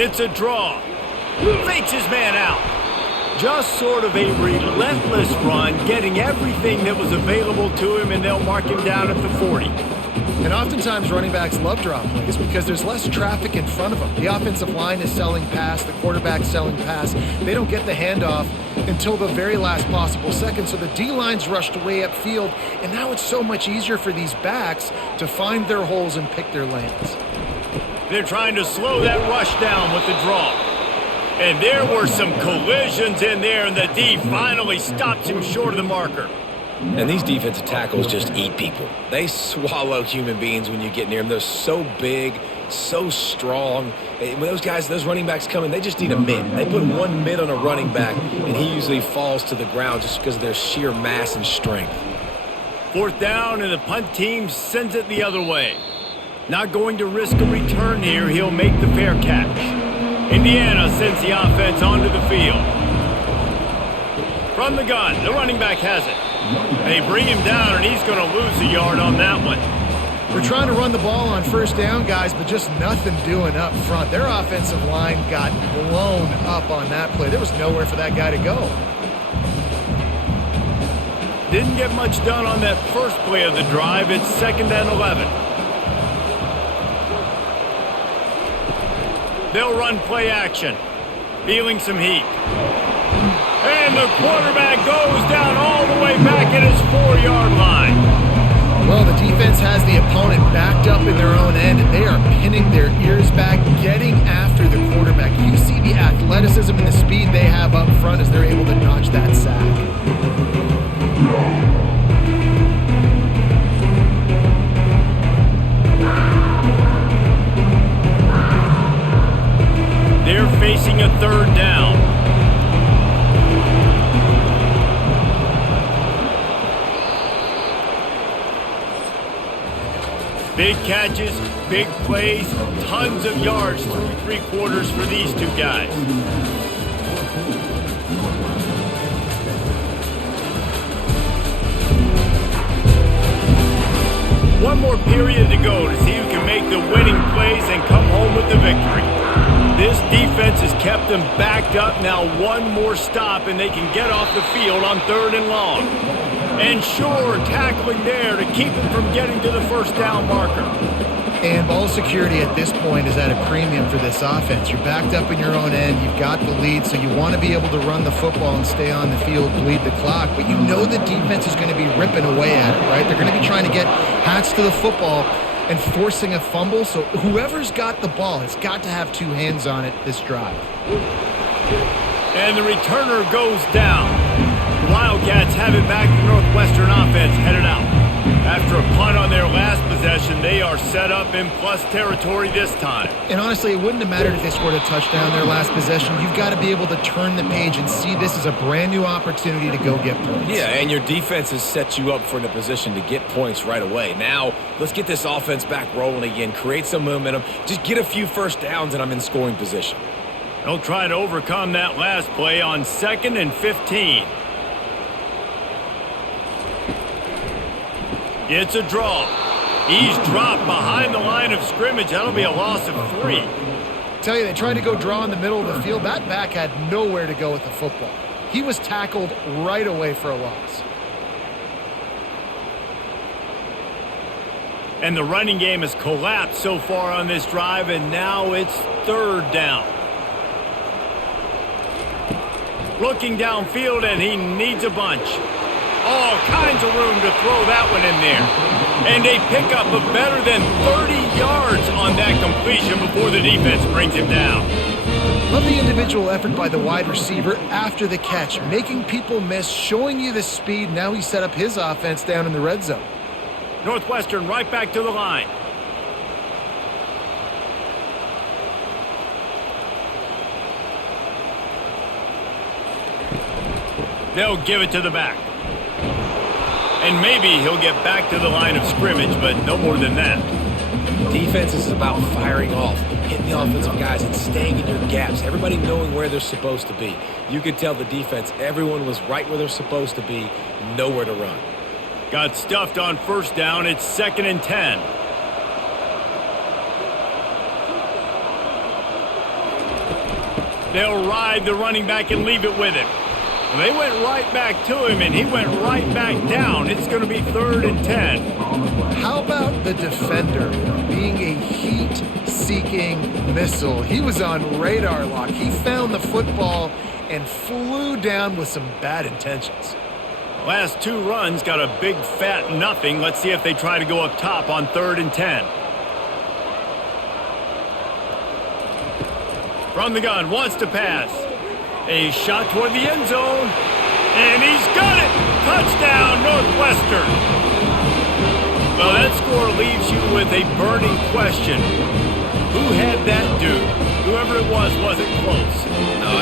It's a draw. Fakes his man out. Just sort of a relentless run, getting everything that was available to him, and they'll mark him down at the 40. And oftentimes running backs love drop plays because there's less traffic in front of them. The offensive line is selling pass, the quarterback's selling pass. They don't get the handoff until the very last possible second, so the D-line's rushed way upfield, and now it's so much easier for these backs to find their holes and pick their lanes. They're trying to slow that rush down with the draw. And there were some collisions in there, and the D finally stops him short of the marker. And these defensive tackles just eat people. They swallow human beings when you get near them. They're so big, so strong. When those guys, those running backs come in, they just need a mid. They put one mid on a running back, and he usually falls to the ground just because of their sheer mass and strength. 4th down, and the punt team sends it the other way. Not going to risk a return here. He'll make the fair catch. Indiana sends the offense onto the field. From the gun, the running back has it. They bring him down, and he's going to lose a yard on that one. We're trying to run the ball on 1st down, guys, but just nothing doing up front. Their offensive line got blown up on that play. There was nowhere for that guy to go. Didn't get much done on that first play of the drive. It's 2nd and 11. They'll run play action. Feeling some heat. And the quarterback goes down all the way back at his 4-yard line. Well, the defense has the opponent backed up in their own end, and they are pinning their ears back, getting after the quarterback. You see the athleticism and the speed they have up front as they're able to notch that sack. They're facing a 3rd down. Big catches, big plays, tons of yards through 3 quarters for these two guys. One more period to go to see who can make the winning plays and come home with the victory. This defense has kept them backed up. Now one more stop and they can get off the field on 3rd and long. And sure, tackling there to keep them from getting to the 1st down marker. And ball security at this point is at a premium for this offense. You're backed up in your own end. You've got the lead, so you want to be able to run the football and stay on the field, bleed the clock. But you know the defense is going to be ripping away at it, right? They're going to be trying to get Hats to the football and forcing a fumble. So whoever's got the ball has got to have 2 hands on it this drive. And the returner goes down. The Wildcats have it back. The Northwestern offense headed out. After a punt on their last possession, they are set up in plus territory this time. And honestly, it wouldn't have mattered if they scored a touchdown their last possession. You've got to be able to turn the page and see this as a brand new opportunity to go get points. Yeah, and your defense has set you up for the position to get points right away. Now, let's get this offense back rolling again, create some momentum, just get a few 1st downs, and I'm in scoring position. They'll try to overcome that last play on 2nd and 15. It's a draw. He's dropped behind the line of scrimmage. That'll be a loss of 3. Tell you, they tried to go draw in the middle of the field. That back had nowhere to go with the football. He was tackled right away for a loss. And the running game has collapsed so far on this drive, and now it's 3rd down. Looking downfield, and he needs a bunch. All kinds of room to throw that one in there. And a pickup of better than 30 yards on that completion before the defense brings him down. Love the individual effort by the wide receiver after the catch, making people miss, showing you the speed. Now he set up his offense down in the red zone. Northwestern right back to the line. They'll give it to the back. And maybe he'll get back to the line of scrimmage, but no more than that. Defense is about firing off, hitting the offensive guys, and staying in your gaps. Everybody knowing where they're supposed to be. You could tell the defense, everyone was right where they're supposed to be, nowhere to run. Got stuffed on 1st down. It's 2nd and 10. They'll ride the running back and leave it with him. Well, they went right back to him, and he went right back down. It's going to be 3rd and 10. How about the defender being a heat-seeking missile? He was on radar lock. He found the football and flew down with some bad intentions. Last 2 runs got a big fat nothing. Let's see if they try to go up top on 3rd and 10. From the gun, wants to pass. A shot toward the end zone. And he's got it! Touchdown, Northwestern! Well, that score leaves you with a burning question. Who had that dude? Whoever it was wasn't close.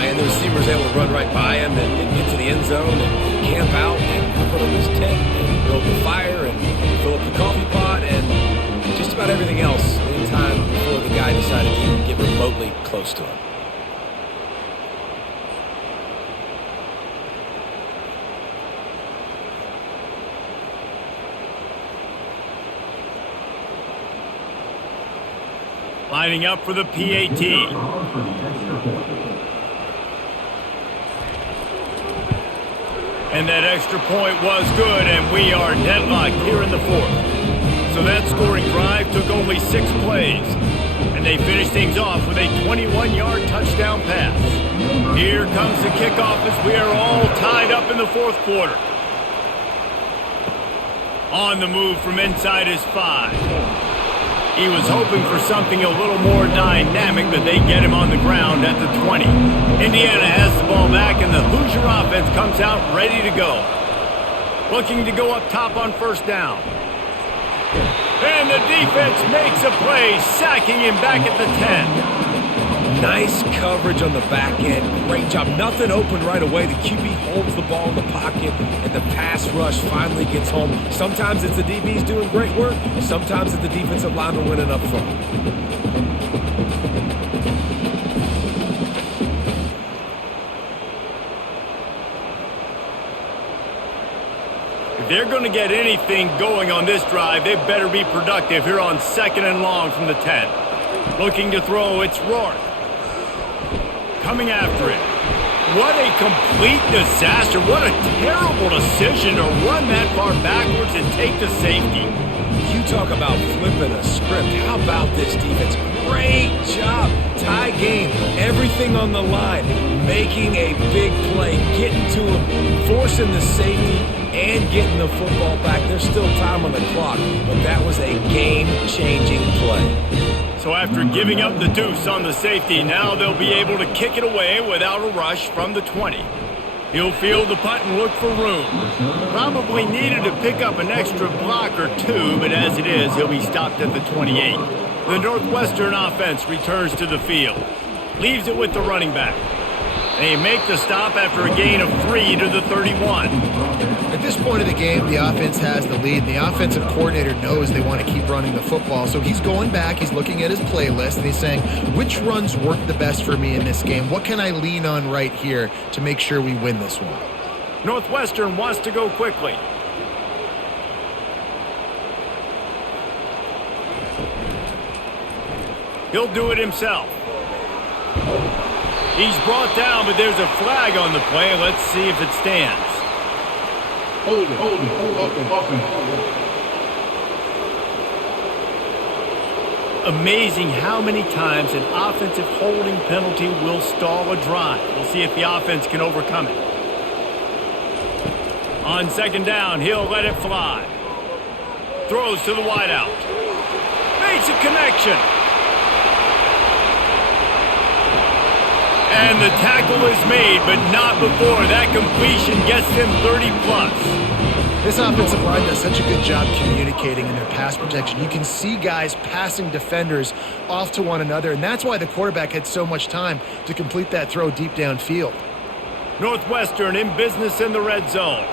And the receiver was able to run right by him and get to the end zone and camp out and put up his tent and build the fire and fill up the coffee pot and just about everything else in time before the guy decided to even get remotely close to him. Lining up for the PAT. And that extra point was good, and we are deadlocked here in the 4th. So that scoring drive took only 6 plays. And they finished things off with a 21-yard touchdown pass. Here comes the kickoff as we are all tied up in the 4th quarter. On the move from inside his 5. He was hoping for something a little more dynamic, but they get him on the ground at the 20. Indiana has the ball back, and the Hoosier offense comes out ready to go. Looking to go up top on 1st down. And the defense makes a play, sacking him back at the 10. Nice coverage on the back end. Great job. Nothing open right away. The QB holds the ball in the pocket, and the pass rush finally gets home. Sometimes it's the DBs doing great work. Sometimes it's the defensive lineman winning up front. If they're going to get anything going on this drive, they better be productive here on 2nd and long from the 10. Looking to throw, it's Rourke. Coming after it. What a complete disaster. What a terrible decision to run that far backwards and take the safety. You talk about flipping a script. How about this defense? Great job. Tie game. Everything on the line. Making a big play. Getting to him. Forcing the safety and getting the football back. There's still time on the clock, but that was a game-changing play. So after giving up the deuce on the safety, now they'll be able to kick it away without a rush from the 20. He'll field the punt and look for room. Probably needed to pick up an extra block or 2, but as it is, he'll be stopped at the 28. The Northwestern offense returns to the field. Leaves it with the running back. They make the stop after a gain of 3 to the 31. At this point of the game, the offense has the lead, and the offensive coordinator knows they want to keep running the football. So he's going back, he's looking at his playlist, and he's saying, which runs work the best for me in this game? What can I lean on right here to make sure we win this one? Northwestern wants to go quickly. He'll do it himself. He's brought down, but there's a flag on the play. Let's see if it stands. Hold it. Open. Amazing how many times an offensive holding penalty will stall a drive. We'll see if the offense can overcome it. On 2nd down, he'll let it fly. Throws to the wideout. Makes a connection. And the tackle is made, but not before that completion gets them 30+. This offensive line does such a good job communicating in their pass protection. You can see guys passing defenders off to one another, and that's why the quarterback had so much time to complete that throw deep downfield. Northwestern in business in the red zone.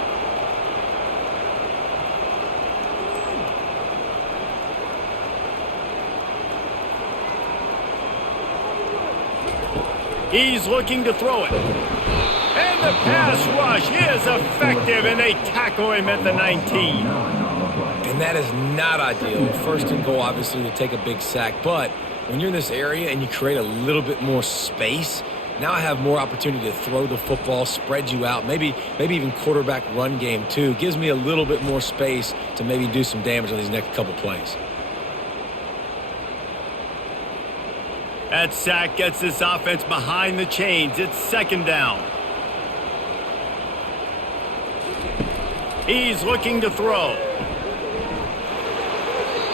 He's looking to throw it. And the pass rush is effective, and they tackle him at the 19. And that is not ideal. 1st and goal, obviously, to take a big sack. But when you're in this area and you create a little bit more space, Now I have more opportunity to throw the football, spread you out, maybe even quarterback run game too. Gives me a little bit more space to maybe do some damage on these next couple plays. That sack gets this offense behind the chains. It's second down. He's looking to throw.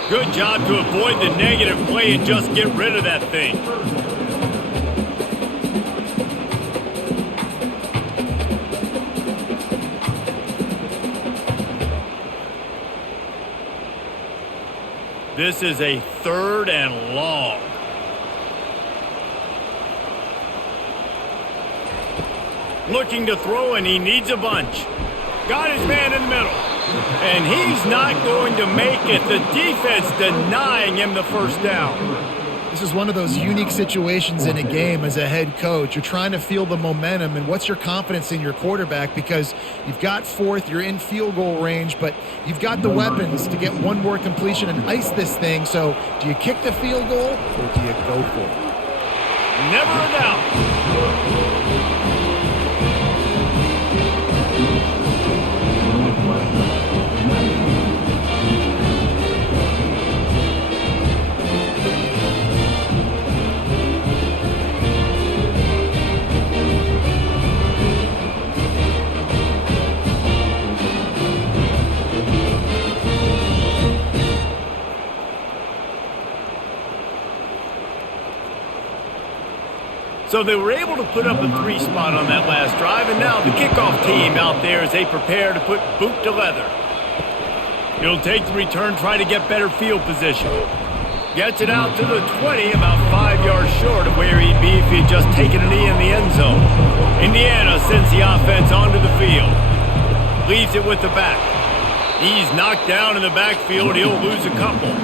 Good job to avoid the negative play and just get rid of that thing. This is a 3rd and long. Looking to throw, and he needs a bunch. Got his man in the middle. And he's not going to make it. The defense denying him the first down. This is one of those unique situations in a game as a head coach. You're trying to feel the momentum, and what's your confidence in your quarterback, because you've got 4th, you're in field goal range, but you've got the weapons to get one more completion and ice this thing. So do you kick the field goal or do you go for it? Never a doubt. So they were able to put up a 3 spot on that last drive, and now the kickoff team out there as they prepare to put boot to leather. He'll take the return, try to get better field position. Gets it out to the 20, about 5 yards short of where he'd be if he'd just taken a knee in the end zone. Indiana sends the offense onto the field. Leaves it with the back. He's knocked down in the backfield. He'll lose a couple.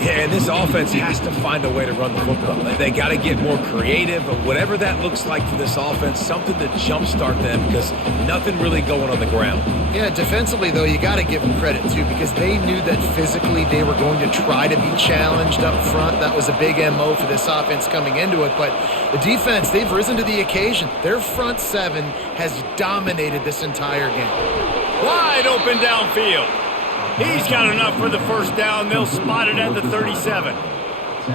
Yeah, and this offense has to find a way to run the football. They got to get more creative, but whatever that looks like for this offense, something to jumpstart them, because nothing really going on the ground. Yeah, defensively, though, you got to give them credit, too, because they knew that physically they were going to try to be challenged up front. That was a big MO for this offense coming into it. But the defense, they've risen to the occasion. Their front 7 has dominated this entire game. Wide open downfield. He's got enough for the first down. They'll spot it at the 37.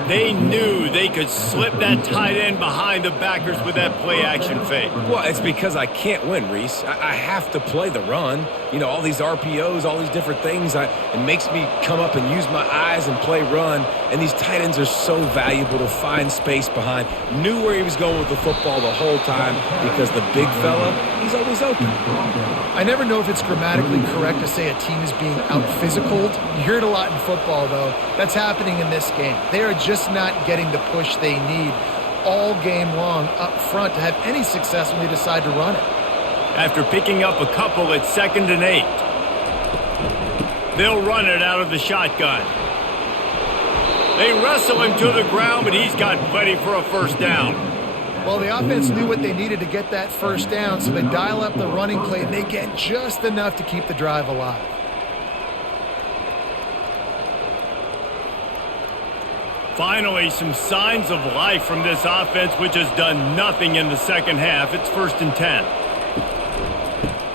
They knew they could slip that tight end behind the backers with that play-action fake. Well, it's because I can't win, Reese. I have to play the run. You know, all these RPOs, all these different things. It makes me come up and use my eyes and play run. And these tight ends are so valuable to find space behind. Knew where he was going with the football the whole time because the big fella, he's always open. I never know if it's grammatically correct to say a team is being out-physicaled. You hear it a lot in football, though. That's happening in this game. They are just not getting the push they need all game long up front to have any success when they decide to run it. After picking up a couple, it's 2nd and 8. They'll run it out of the shotgun. They wrestle him to the ground, but he's got plenty for a first down. Well, the offense knew what they needed to get that first down, so they dial up the running play, and they get just enough to keep the drive alive. Finally, some signs of life from this offense, which has done nothing in the second half. It's 1st and 10.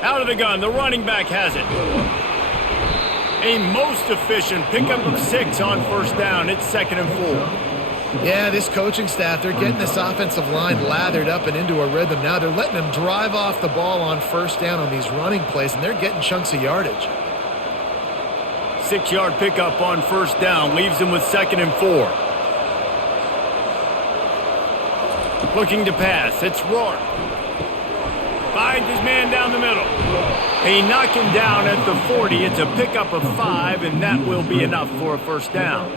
Out of the gun, the running back has it. A most efficient pickup of 6 on first down. It's 2nd and 4. Yeah, this coaching staff, they're getting this offensive line lathered up and into a rhythm. Now they're letting them drive off the ball on first down on these running plays, and they're getting chunks of yardage. 6-yard pickup on first down leaves them with 2nd and 4. Looking to pass. It's Rourke. Finds his man down the middle. They knock him down at the 40. It's a pickup of 5, and that will be enough for a first down.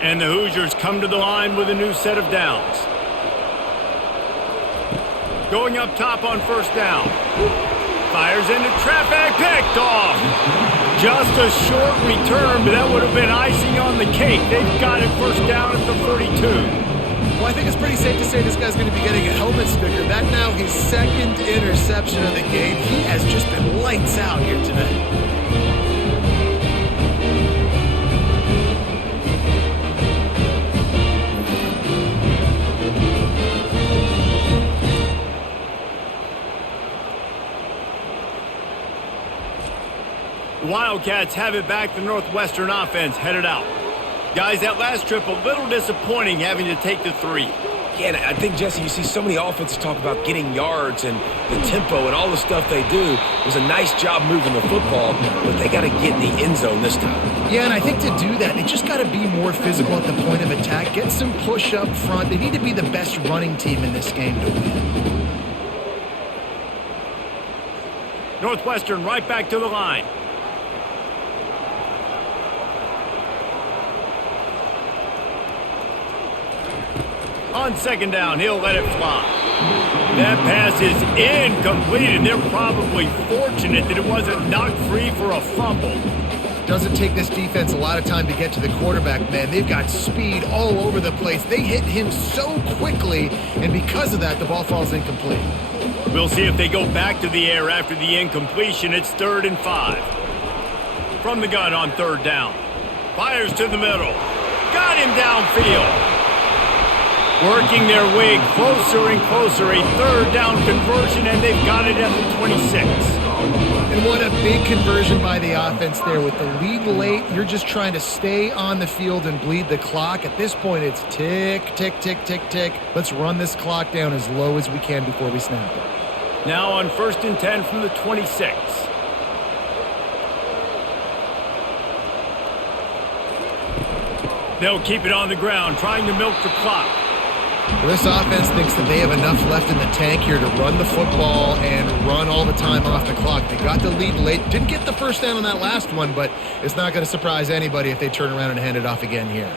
And the Hoosiers come to the line with a new set of downs. Going up top on first down. Fires into traffic, picked off. Just a short return, but that would have been icing on the cake. They've got it first down at the 42. Well, I think it's pretty safe to say this guy's going to be getting a helmet sticker. That now his 2nd interception of the game. He has just been lights out here today. Wildcats have it back. The Northwestern offense headed out. Guys, that last trip a little disappointing having to take the 3. Yeah, and I think, Jesse, you see so many offenses talk about getting yards and the tempo and all the stuff they do. It was a nice job moving the football, but they got to get in the end zone this time. Yeah, and I think to do that, they just got to be more physical at the point of attack, get some push up front. They need to be the best running team in this game to win. Northwestern right back to the line. On second down, he'll let it fly. That pass is incomplete, and they're probably fortunate that it wasn't knocked free for a fumble. Doesn't take this defense a lot of time to get to the quarterback, man. They've got speed all over the place. They hit him so quickly, and because of that, the ball falls incomplete. We'll see if they go back to the air after the incompletion. It's 3rd and 5. From the gun on 3rd down. Fires to the middle. Got him downfield. Working their way closer and closer. A 3rd down conversion, and they've got it at the 26. And what a big conversion by the offense there. With the lead late, you're just trying to stay on the field and bleed the clock. At this point, it's tick, tick, tick, tick, tick. Let's run this clock down as low as we can before we snap it. Now on 1st and 10 from the 26. They'll keep it on the ground, trying to milk the clock. Well, this offense thinks that they have enough left in the tank here to run the football and run all the time off the clock. They got the lead late. Didn't get the first down on that last one, but it's not going to surprise anybody if they turn around and hand it off again here.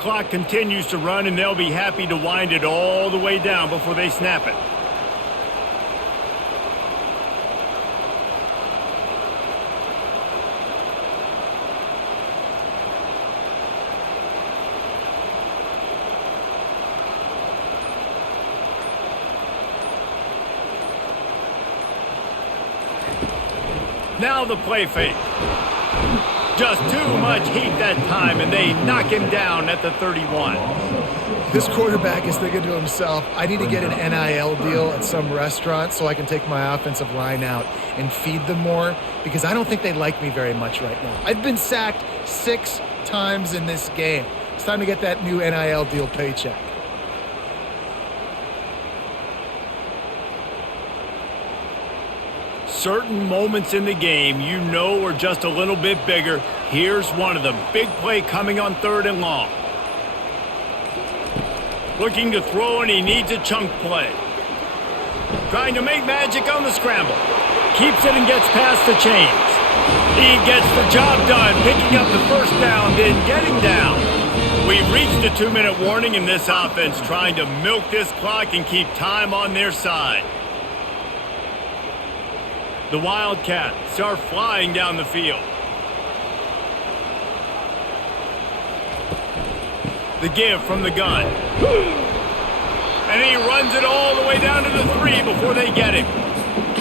Clock continues to run, and they'll be happy to wind it all the way down before they snap it. Now the play fake. Just too much heat that time, and they knock him down at the 31. This quarterback is thinking to himself, I need to get an NIL deal at some restaurant so I can take my offensive line out and feed them more, because I don't think they like me very much right now. I've been sacked 6 times in this game. It's time to get that new NIL deal paycheck. Certain moments in the game you know are just a little bit bigger. Here's one of them. Big play coming on 3rd and long. Looking to throw, and he needs a chunk play. Trying to make magic on the scramble. Keeps it and gets past the chains. He gets the job done, picking up the first down, then getting down. We've reached the 2-minute warning, and this offense trying to milk this clock and keep time on their side. The Wildcats are flying down the field. The give from the gun. And he runs it all the way down to the 3 before they get him.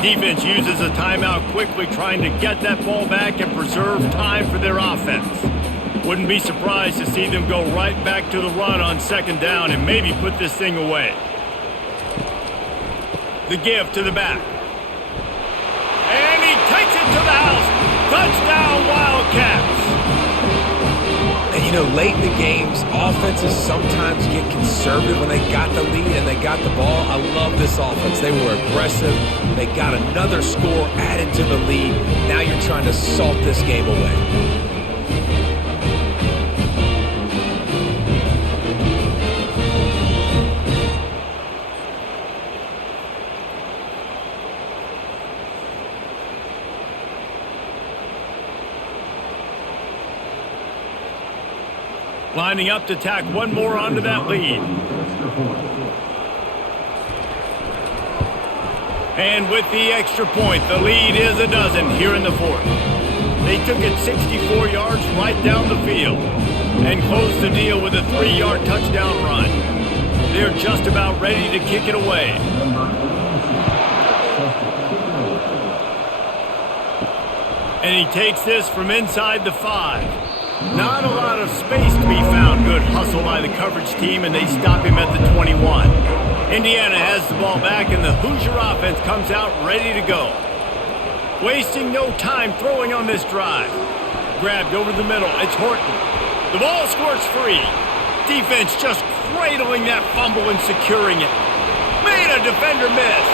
Defense uses a timeout quickly, trying to get that ball back and preserve time for their offense. Wouldn't be surprised to see them go right back to the run on 2nd down and maybe put this thing away. The give to the back. And he takes it to the house. Touchdown, Wildcats. And, you know, late in the games, offenses sometimes get conservative when they got the lead and they got the ball. I love this offense. They were aggressive. They got another score added to the lead. Now you're trying to salt this game away. Lining up to tack one more onto that lead. And with the extra point, the lead is a dozen here in the 4th. They took it 64 yards right down the field and closed the deal with a 3-yard touchdown run. They're just about ready to kick it away. And he takes this from inside the 5. Not a lot of space to be found. Good hustle by the coverage team, and they stop him at the 21. Indiana has the ball back, and the Hoosier offense comes out ready to go. Wasting no time throwing on this drive. Grabbed over the middle. It's Horton. The ball squirts free. Defense just cradling that fumble and securing it. Made a defender miss.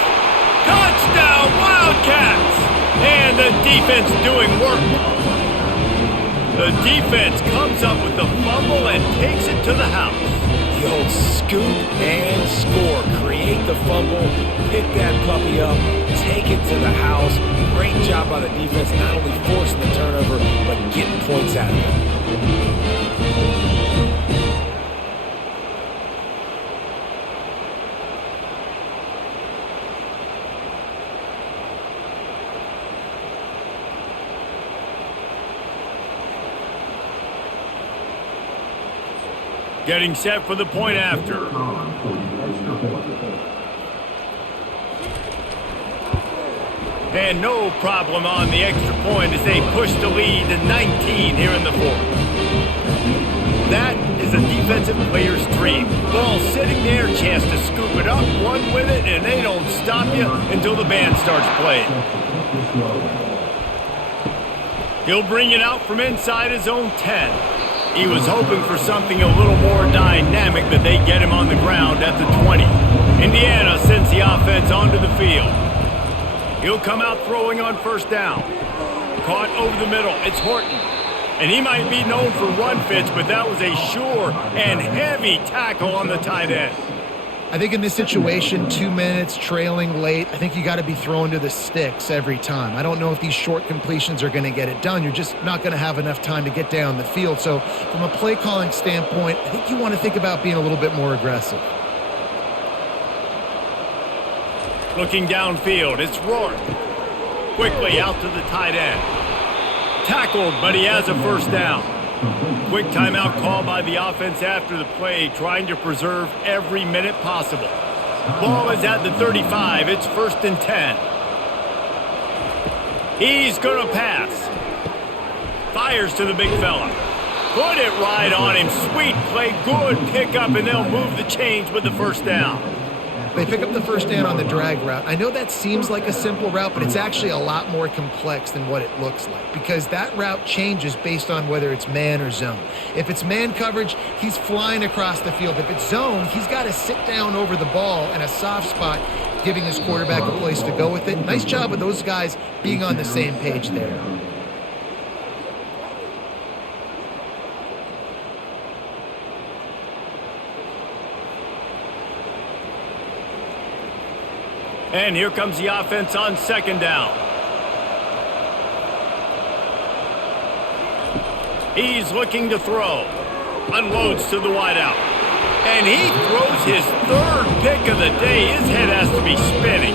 Touchdown, Wildcats! And the defense doing work. The defense comes up with the fumble and takes it to the house. The old scoop and score. Create the fumble, pick that puppy up, take it to the house. Great job by the defense, not only forcing the turnover, but getting points out of it. Getting set for the point after. And no problem on the extra point as they push the lead to 19 here in the fourth. That is a defensive player's dream. Ball sitting there, chance to scoop it up, run with it, and they don't stop you until the band starts playing. He'll bring it out from inside his own 10. He was hoping for something a little more dynamic, but they get him on the ground at the 20. Indiana sends the offense onto the field. He'll come out throwing on first down. Caught over the middle. It's Horton. And he might be known for run fits, but that was a sure and heavy tackle on the tight end. I think in this situation, 2 minutes, trailing late, I think you got to be throwing to the sticks every time. I don't know if these short completions are going to get it done. You're just not going to have enough time to get down the field. So from a play calling standpoint, I think you want to think about being a little bit more aggressive. Looking downfield, it's Rourke. Quickly out to the tight end. Tackled, but he has a first down. Quick timeout call by the offense after the play, trying to preserve every minute possible. Ball is at the 35. It's 1st and 10. He's going to pass. Fires to the big fella. Put it right on him. Sweet play. Good pickup, and they'll move the chains with the first down. They pick up the first down on the drag route. I know that seems like a simple route, but it's actually a lot more complex than what it looks like because that route changes based on whether it's man or zone. If it's man coverage, he's flying across the field. If it's zone, he's got to sit down over the ball in a soft spot, giving his quarterback a place to go with it. Nice job of those guys being on the same page there. And here comes the offense on second down. He's looking to throw. Unloads to the wideout. And he throws his third pick of the day. His head has to be spinning.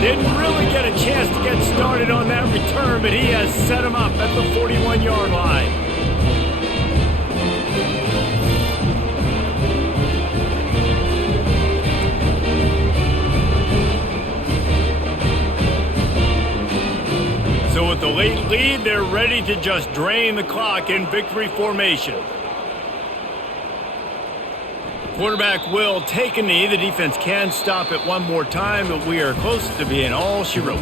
Didn't really get a chance to get started on that return, but he has set him up at the 41-yard line. So with the late lead, they're ready to just drain the clock in victory formation. Quarterback will take a knee. The defense can stop it one more time, but we are close to being all she wrote.